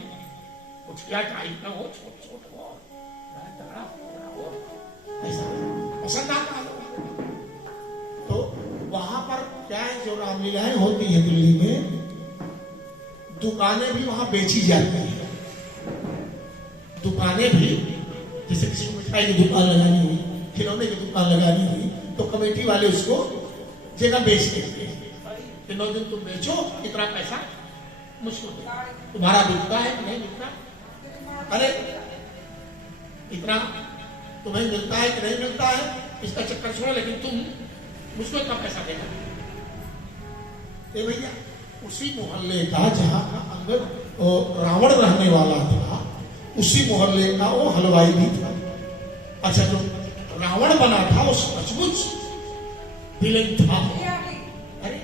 उठिया टाइप में हो, छोट छोट हो, तगड़ा हो, ऐसा पसंद आता है। तो वहां पर क्या है, जो रामलीलाएं होती है दिल्ली में, दुकानें भी वहां बेची जाती है। दुकानें भी, जैसे किसी को मिठाई की दुकान लगानी हुई खिलौने की दुकान लगानी थी तो कमेटी वाले उसको जगह बेच देते कि 9 दिन तुम बेचो, इतना पैसा मुझको दो, तुम्हारा बिकता है कि नहीं बिकता, अरे इतना तुम्हें मिलता है कि नहीं मिलता है इसका चक्कर छोड़ो, लेकिन तुम मुझको इतना पैसा देना। भैया उसी मोहल्ले का जहां का अंदर रावण रहने वाला था, उसी मोहल्ले का वो हलवाई भी था। अच्छा, जो रावण बना था वो सचमुच विलेन था। अरे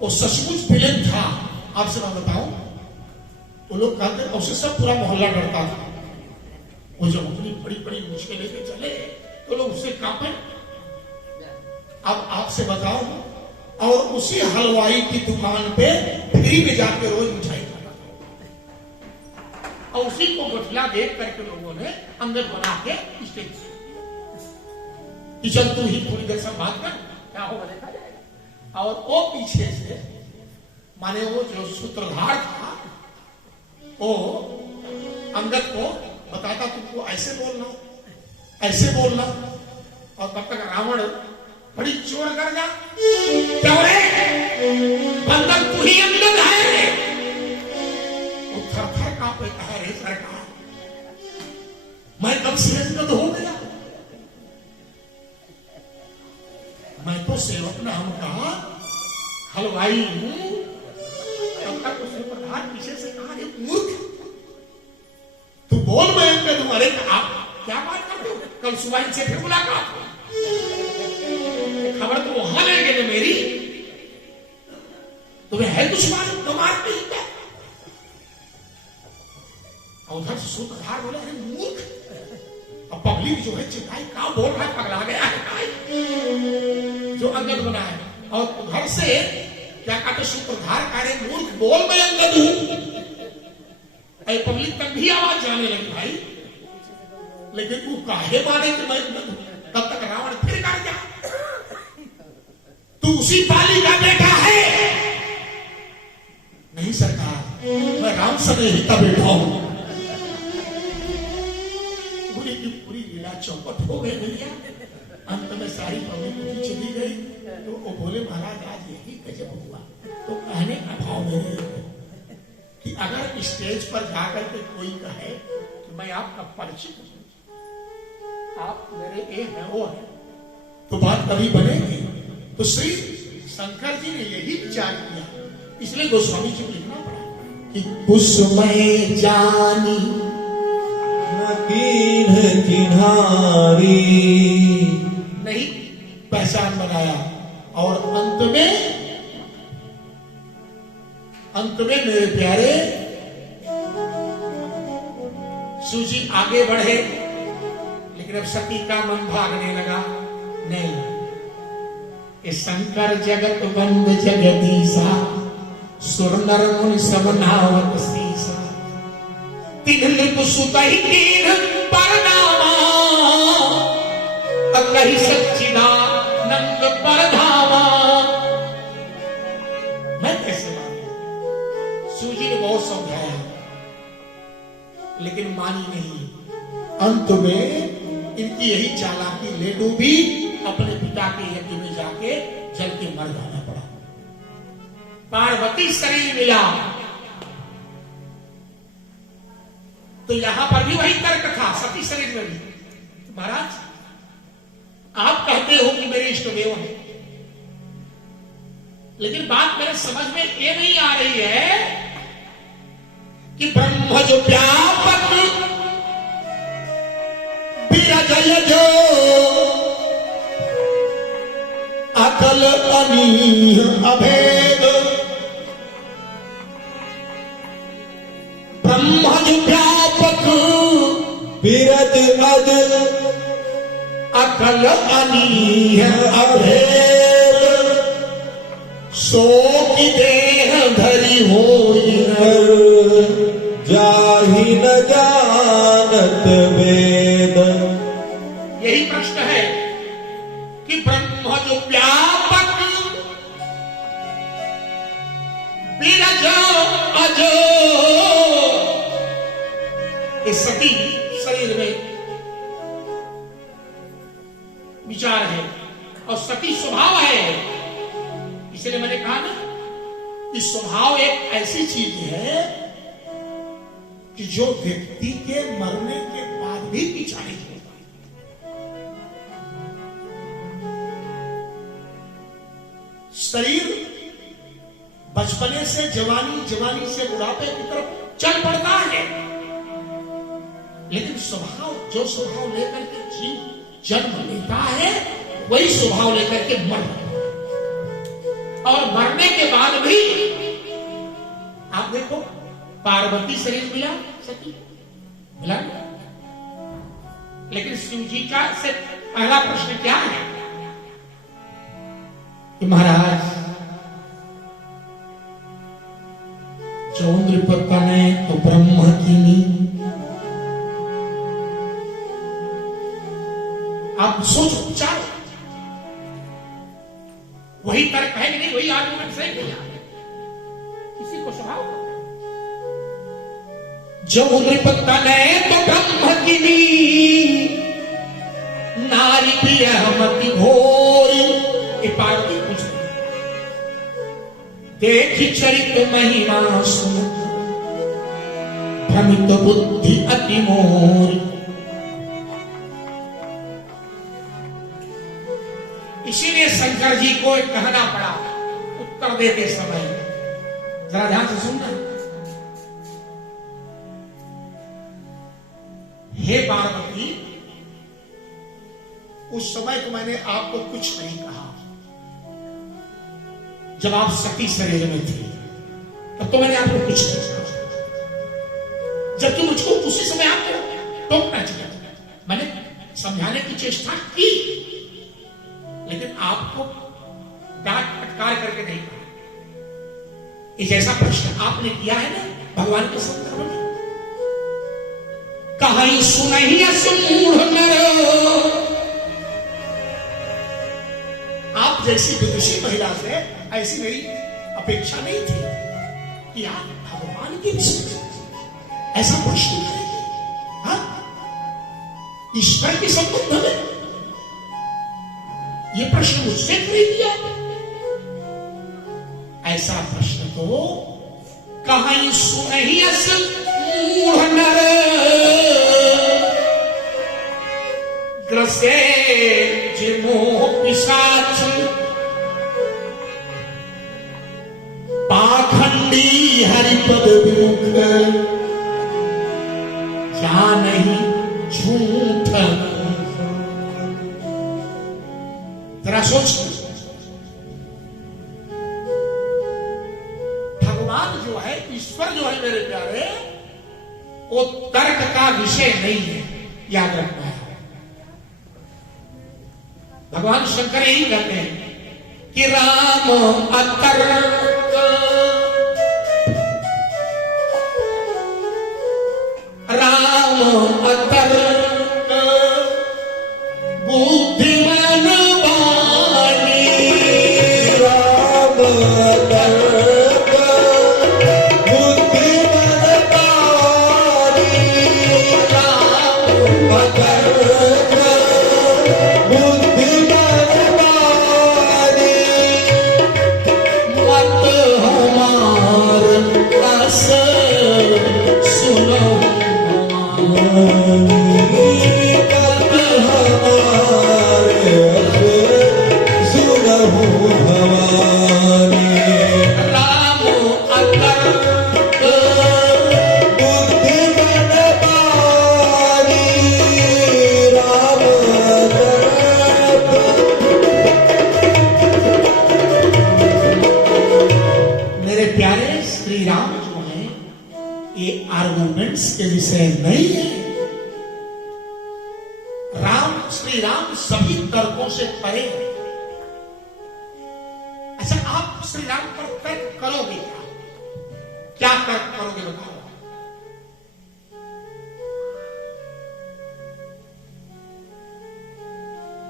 वो सचमुच विलेन था। आपसे मैं बताऊं, वो लोग कहते उससे सब पूरा मोहल्ला डरता था। वो जब अपनी बड़ी बड़ी मुश्किल लेके चले तो लोग उससे कांपे। अब आपसे बताऊं, और उसी हलवाई की दुकान पे फ्री में जाके रोज मिठाई खाता था, और उसी को गठिया देख करके लोगों ने अंदर बना के स्टेज चल तू ही थोड़ी देर सब बात कर, क्या होगा देखा जाएगा। और वो पीछे से माने वो जो सूत्रधार था वो अंगद को बताता तुमको ऐसे बोलना, ऐसे बोलना, और तब तक रावण बड़ी चोर कर जा, क्या बंदर तू ही अंगद है। वो थर थर कांपे, कहा रे सरकार मैं कब से अंगद हो गया, मैं तो सेवक नाम का हलवाई हूं। तब तक उसने प्रधान पीछे से कहा, रे मूर्ख तू बोल मैं अंगद हूं। अरे आप क्या बात करते हो, कल सुबह इनसे फिर मुलाकात हुई, खबर तो वहां ले गए मेरी, तुम्हें है दुश्मन तो मार नहीं क्या। उधर सूत्रधार बोले, अरे मूर्ख, अब पब्लिक जो है चिल्लाई, क्या बोल रहा है, पगला गया है जो अंगद बना है। और उधर से क्या कहते सूत्रधार कह रहे, मूर्ख बोल मैं अंगद हूं। पब्लिक तक भी आवाज जाने लगी भाई, लेकिन तू काहे माने कि मैं अंगद हूं। तब तक रावण फिर कर जा, तू उसी पाली का बेटा है। नहीं सरकार, मैं राम सनेही का बेटा हूं। पूरी की पूरी लीला चौपट हो गई भैया। अंत में सारी पब्लिक चली गई तो वो बोले, महाराज आज यही गजब हुआ। तो कहने का भाव मेरे कि अगर स्टेज पर जाकर के कोई कहे कि मैं आपका परिचित हूं, आप मेरे ये हैं वो है, तो बात कभी बनेगी। तो श्री शंकर जी ने यही विचार किया, इसलिए गोस्वामी जी को लिखना पड़ा कि कुसुमय जानी कीन चिन्हारी, नहीं पहचान बनाया। और अंत में मेरे प्यारे सूजी आगे बढ़े, लेकिन अब सती का मन भागने लगा। नहीं, शंकर जगत बंद जगदीसा, सुर नर मुनि सब नावत सीसा, तिन लिप सुतहि कीन परनामा, अकहि सच्चिदानंद परधामा। मैं कैसे मानूं? सूजी ने बहुत समझाया लेकिन मानी नहीं। अंत में इनकी यही चालाकी, लेडू भी अपने पिता के यज्ञ में जाके जल के मर जाना पड़ा। पार्वती शरीर मिला तो यहां पर भी वही तर्क था, सती शरीर में भी। महाराज आप कहते हो कि मेरे इष्ट देव हैं, लेकिन बात मेरे समझ में ये नहीं आ रही है कि ब्रह्म जो व्यापक विरजय जो अकल अनीह अभेद, ब्रह्म जो व्यापक विरज अज अकल अनीह अभेद, सो की देह धरी होई जाहि न जानत वेद। यही प्रश्न है कि ब्रह्म जो व्यापक विरज अज, इस सती शरीर में स्वभाव है। इसलिए मैंने कहा ना कि स्वभाव एक ऐसी चीज है कि जो व्यक्ति के मरने के बाद भी पीछा नहीं छोड़ता। शरीर बचपने से जवानी, जवानी से बुढ़ापे की तरफ चल पड़ता है, लेकिन स्वभाव, जो स्वभाव लेकर के जीव जन्म लेता है वही स्वभाव लेकर के मरता है। और मरने के बाद भी आप देखो, पार्वती शरीर मिला, सती मिला, लेकिन शिव जी का से पहला प्रश्न क्या है कि महाराज चौंद्रपतने तो ब्रह्म की नी। आप सोचो, विचारो, वही तर्क है कि नहीं, वही आर्गुमेंट सही नहीं है, किसी को स्वभाव चौंद्रपतने तो ब्रह्म की नी, नारी प्रियमति घोरी। ये पार्वती पूछ रही, देखी चरित्र महिमा सुन, भ्रमित बुद्धि अति मोरी। इसीलिए शंकर जी को एक कहना पड़ा उत्तर देते समय, जरा ध्यान से सुनना। हे पार्वती, उस समय तो मैंने आपको कुछ नहीं कहा, जब आप सती शरीर में थे तब तो मैंने आपको कुछ नहीं कहा, जबकि मुझको उसी समय आपको टोकना चाहिए। मैंने समझाने की चेष्टा की, लेकिन आपको डांट फटकार करके नहीं कहा। एक ऐसा प्रश्न आपने किया है ना भगवान के संदर्भ में, कहीं सुनहि असमूढ़ नर। आप जैसी विदुषी महिला से ऐसी मेरी अपेक्षा नहीं थी कि आप भगवान के विषय में ऐसा प्रश्न करेंगे। हाँ, ईश्वर के संबंध में ये प्रश्न मुझसे खरीदिया, ऐसा प्रश्न तो कहीं सुनहि असमूढ़ नर, ग्रसे जिमोह पिशाच, पाखंडी हरिपद विमुख, जानहि झूठ। जरा सोच, भगवान जो है, ईश्वर जो है मेरे प्यारे, वो तर्क का विषय नहीं है, याद रखना है। भगवान शंकर यही कहते हैं कि राम अतर्क, राम अतर्क बुद्धिमान वाणी, राम अतर्क बुद्धिमान वाणी, राम अतर्क बुद्धिमान वाणी, मत हमार रस सुनो के विषय नहीं है। राम, श्री राम सभी तर्कों से परे है। अच्छा, आप श्री राम पर तर्क करोगे क्या? क्या तर्क करोगे बताओ?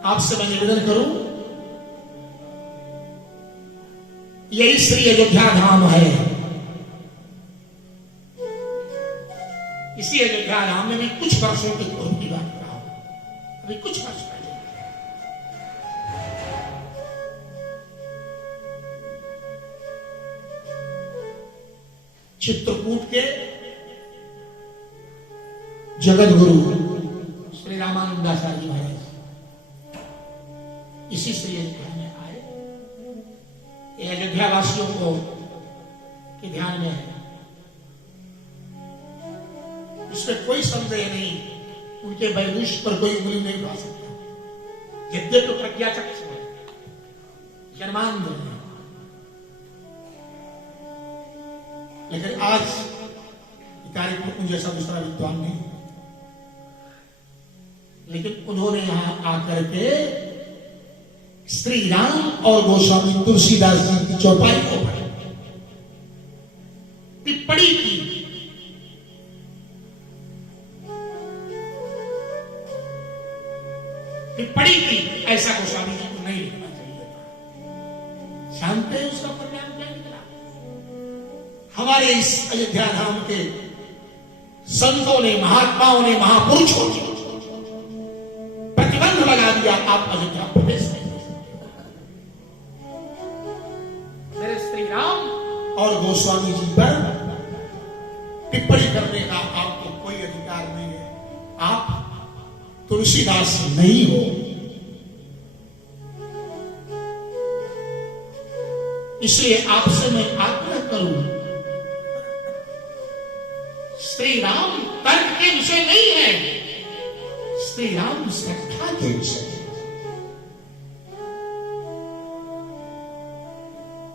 आपसे मैं निवेदन करूं, यही श्री अयोध्या धाम है। इसी अयोध्या धाम में भी कुछ वर्षों के पूर्व की बात कर रहा हूं, अभी कुछ वर्ष पहले चित्रकूट के जगत गुरु श्री रामानंदाचार्य महाराज इसी से ये कहने आए, ये अयोध्या वासियों को के ध्यान में है, इसमें कोई संदेह नहीं, उनके वैभूष पर कोई उंगली नहीं उठा सकता। यद्यपि तो प्रज्ञा चक्षु है, जन्मांध है, लेकिन आज कार्यक्रम जैसा दूसरा विद्वान नहीं, लेकिन उन्होंने यहां आकर के श्री राम और गोस्वामी तुलसीदास जी की चौपाई को टिप्पणी की। टिप्पणी की, ऐसा गोस्वामी जी को नहीं लिखना चाहिए था। जानते हैं उसका परिणाम क्या निकला? हमारे इस अयोध्या धाम के संतों ने, महात्माओं ने, महापुरुषों ने प्रतिबंध लगा दिया, आप अयोध्या प्रवेश नहीं कर सकते। मेरे श्री राम और गोस्वामी जी पर टिप्पणी करने का आपको कोई अधिकार नहीं है, आप तुलसीदास नहीं हो। इसलिए आपसे मैं आग्रह करूं, श्री राम तर्क के विषय नहीं है, श्री राम श्रद्धा के विषय है।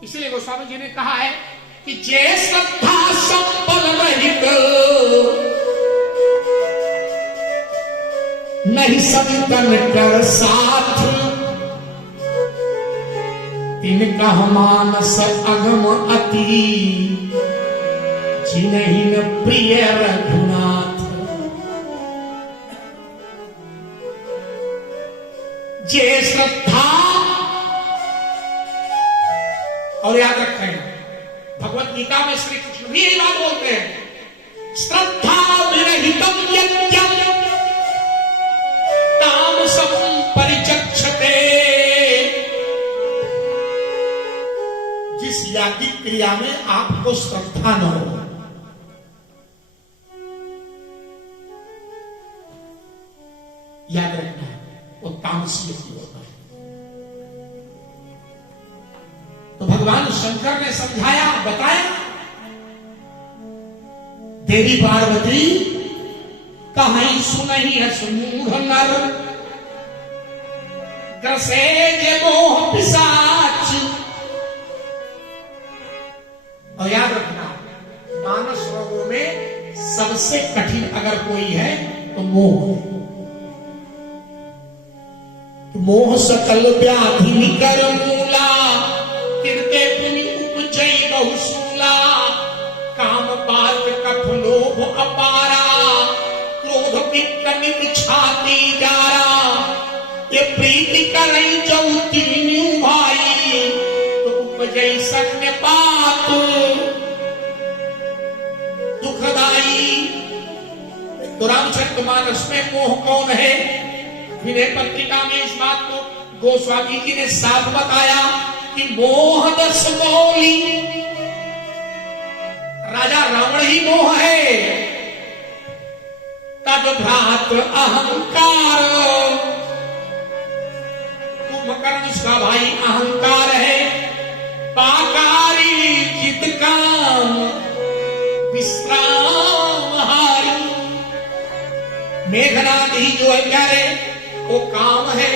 इसलिए गोस्वामी जी ने कहा है कि जय श्रद्धा संबल रहित नहीं समितन कर साथ, तिनका मानस अगम अति जिन्हीं न प्रिय रघुनाथ। जे श्रद्धा, और याद रखें भगवत गीता में श्री कृष्ण भी यही बात बोलते हैं, श्रद्धा विरहितम यज्ञम तामसम परिचक्षते। जिस याज्ञिक क्रिया में आपको श्रद्धा न हो, याद रखना वो तामसी होता है। तो भगवान शंकर ने समझाया, बताया, देवी पार्वती कहीं सुनही है सुमूढ़ नर, ग्रसे जे मोह पिशाच। और याद रखना मानस रोगों में सबसे कठिन अगर कोई है तो मोह। मोह सकल व्याधि निकर मूला, किरते पुनि उपजई बहुसूला। काम पात कफ लोभ अपारा, क्रोध पित्त निम छाती जारा। ये प्रीति करई जो तीनू भाई, तो उपजई सत्य पात दुखदाई। तो रामचरितमानस में मोह कौन है? विनय पत्रिका में इस बात को गोस्वामी जी ने साफ बताया कि मोह दस मौली, राजा रावण ही मोह है। तद भ्रात अहंकार, कुंभकर्ण उसका भाई अहंकार है। पाकारी जित काम विश्राम हारी। मेघनाथ ही जो है प्यारे वो काम है।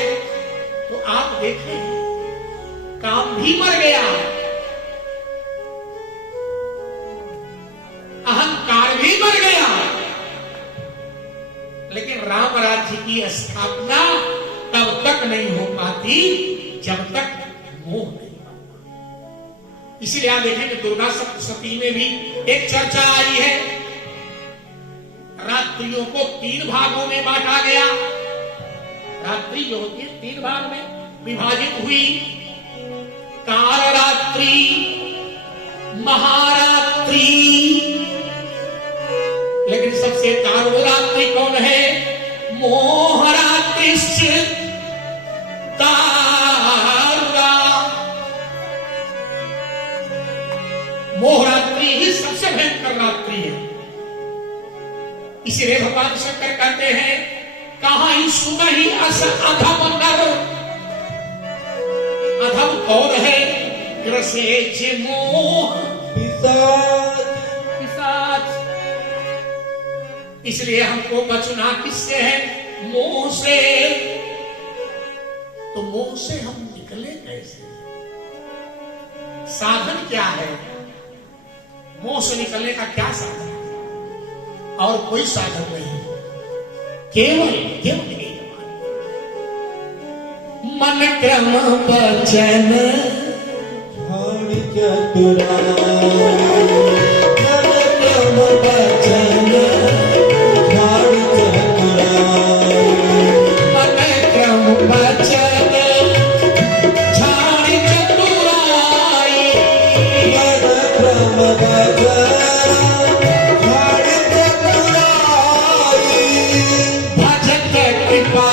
तो आप देखें काम भी मर गया, अहंकार भी मर गया, लेकिन राम राज्य की स्थापना तब तक नहीं हो पाती जब तक मोह नहीं होता। इसीलिए आप देखें कि दुर्गा सप्तशती में भी एक चर्चा आई है। रात्रियों को 3 भागों में बांटा गया। रात्रि जो होती है 3 भाग में विभाजित हुई, काल रात्रि, महारात्रि। लेकिन सबसे कालरात्रि कौन है? मोहरात्रि। मोहरात्रि ही सबसे भयंकर रात्रि है। इसलिए भगवान शंकर कहते हैं कहां ही सुना ही अस अधम नर। अधम कौन है? ग्रसे जे मोह पिशाच पिशाच। इसलिए हमको बचना किससे है? मोह से। तो मोह से हम निकले कैसे? साधन क्या है? मोह से निकलने का क्या साधन है? और कोई साधन नहीं, केवल केवल मन क्रम वचन ध्यान चतुराई। मन क्रम वचन ध्यान चतुराई। मन क्रम वचन ध्यान चतुराई। मन क्रम वचन ध्यान चतुराई। भजत कृपा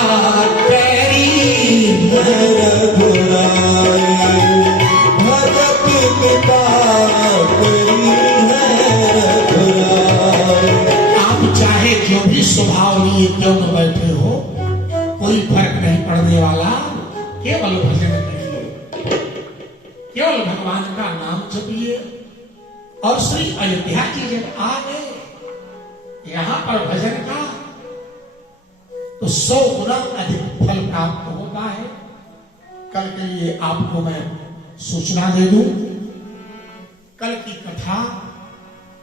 तेरी रघुराई। भगत कृपा तेरी है रघुराई। आप चाहे जो भी स्वभाव लिए क्यों न बैठे हो, कोई फर्क नहीं पड़ने वाला। केवल भजन करिए, केवल भगवान का नाम जपिए। और श्री अयोध्या जी जब आ गए यहां पर भजन का, तो 100 गुना अधिक फल प्राप्त होता है। कल के लिए आपको मैं सूचना दे दूं, कल की कथा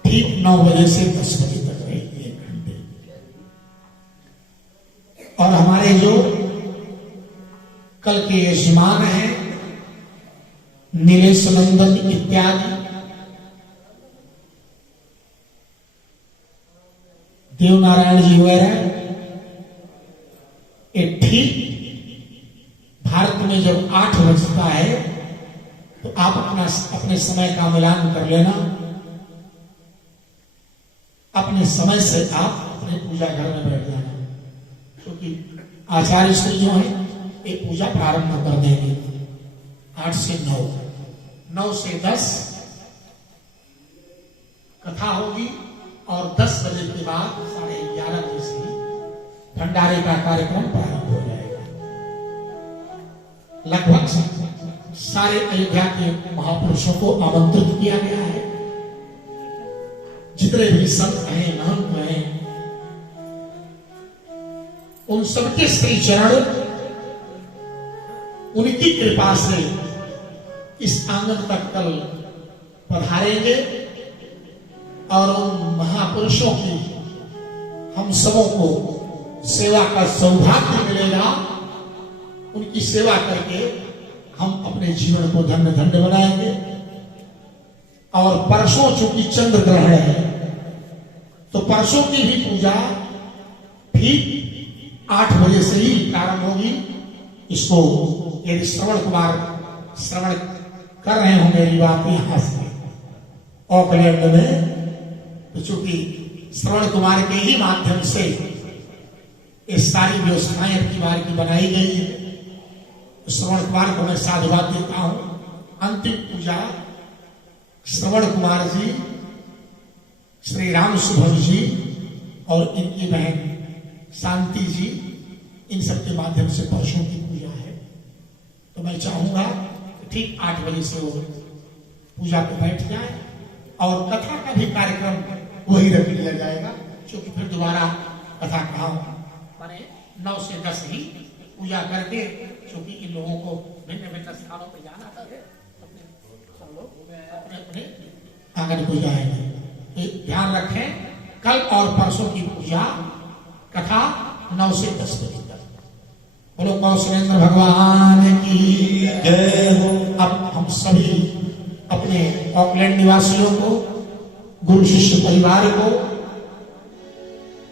ठीक 9 बजे से 10 बजे तक रहेगी, 1 घंटे। और हमारे जो कल के यजमान हैं नीलेश नंदन इत्यादि, देवनारायण जी वगैरह, ये ठीक भारत में जब 8 बजता है तो आप अपने समय का मिलान कर लेना। अपने समय से आप अपने पूजा घर में बैठ जाना, क्योंकि आचार्य श्री जो है ये पूजा प्रारंभ कर देंगे 8 से 9, 9 से 10 कथा होगी। और 10 बजे के बाद 11:30 बजे से भंडारे का कार्यक्रम प्रारंभ हो जाएगा। लगभग सारे अयोध्या के महापुरुषों को आमंत्रित किया गया है। जितने भी संत हैं, महंत हैं, उन सबके श्री चरण उनकी कृपा से इस आंगन तक कल पधारेंगे। और उन महापुरुषों की हम सबों को सेवा का सौभाग्य मिलेगा। उनकी सेवा करके हम अपने जीवन को धन्य धन्य बनाएंगे। और परसों चूंकि चंद्र ग्रहण है, तो परसों की भी पूजा ठीक 8 बजे से ही प्रारंभ होगी। इसको यदि श्रवण कुमार श्रवण कर रहे हो मेरी बात यहां से ऑकलैंड में, तो चूंकि श्रवण कुमार के ही माध्यम से ये सारी व्यवस्थाएं अपनी बार की बनाई गई है, तो श्रवण कुमार को मैं साधुवाद देता हूं। अंतिम पूजा श्रवण कुमार जी, श्री राम शुभम जी और इनकी बहन शांति जी, इन सबके माध्यम से परसों की पूजा है। तो मैं चाहूंगा कि ठीक 8 बजे से वो पूजा पे बैठ जाए। और कथा का भी कार्यक्रम वही रख लिया जाएगा, क्योंकि फिर दोबारा कथा कहा माने 9 से 10 ही पूजा करके, क्योंकि इन लोगों को भिन्न भिन्न स्थानों पर जाना है, सब लोग अपने अपने आंगन को जाएंगे। तो ध्यान रखें, कल और परसों की पूजा कथा 9 से 10 बजे तक। बोलो कौशलेंद्र भगवान की जय हो। अब हम सभी अपने ऑकलैंड निवासियों को, गुरु शिष्य परिवार को,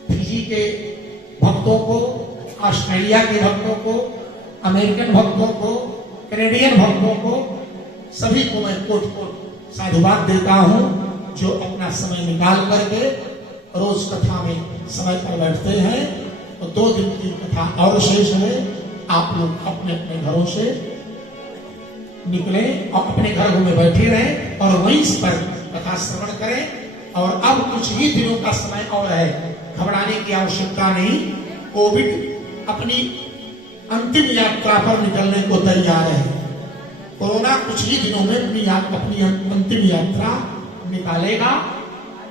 फिजी के भक्तों को, ऑस्ट्रेलिया के भक्तों को, अमेरिकन भक्तों को, कैनेडियन भक्तों को, सभी को मैं कोट कोट साधुवाद देता हूं, जो अपना समय निकाल करके रोज कथा में समय पर बैठते हैं। तो 2 दिन की कथा और शेष है। आप लोग अपने अपने घरों से निकले और अपने घरों में बैठे रहे और वहीं पर कथा श्रवण करें। और अब कुछ ही दिनों का समय और है, घबराने की आवश्यकता नहीं। कोविड अपनी अंतिम यात्रा पर निकलने को तैयार है। कोरोना कुछ ही दिनों में अपनी अंतिम यात्रा निकालेगा।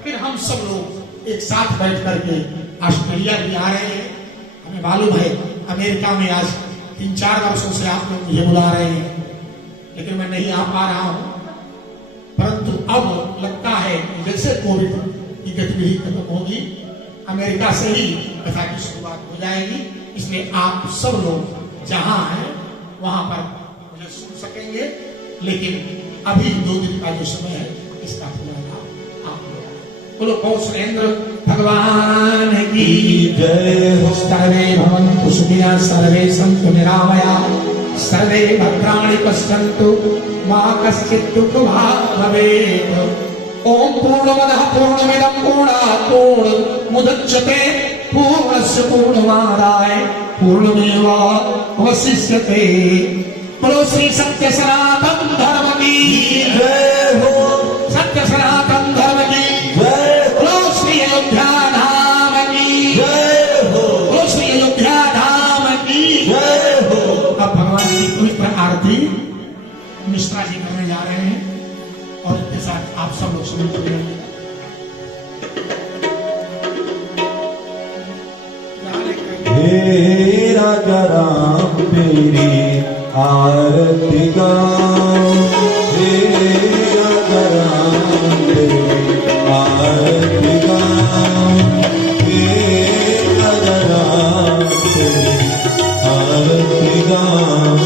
फिर हम सब लोग एक साथ बैठ करके ऑस्ट्रेलिया भी आ रहे हैं। हमें मालूम है अमेरिका में आज 3-4 वर्षों से आप लोग मुझे बुला रहे हैं, लेकिन मैं नहीं आ पा रहा हूं। परंतु अब लगता है कि जैसे कोविड की गतिविधि खत्म होगी, अमेरिका से ही कथा की शुरुआत हो जाएगी। इसलिए आप सब लोग जहां हैं वहां पर मुझे सुन सकेंगे। लेकिन अभी 2 दिन का जो समय है इसका पूरा लाभ आप लोग। बोलो कौशलेंद्र भगवान की जय हो। सर्वे भवन्तु सुखिनः, सर्वे सन्तु निरामया, सर्वे भद्राणि पश्यन्तु, मा कश्चित् दुःखभाग् भवेत्। ओम पूर्णमदः पूर्णमिदं पूर्णात् पूर्णमुदच्यते, पूर्णस्य पूर्णमादाय पूर्णमेवावशिष्यते। बोलो श्री सत्य सनातन धर्म की जय हो। सत्य सनातन धर्म की जय हो। बोलो श्री अयोध्या धाम की जय हो। बोलो श्री अयोध्या धाम की जय हो। अब भगवान की पवित्र आरती मिश्रा जी करने जा रहे हैं और इनके साथ आप सब लोग सुन लीजिए। हे राजा राम तेरी आरती गाओ, हे राजा राम तेरी आरती गाओ, हे राजा राम तेरी आरती गाओ।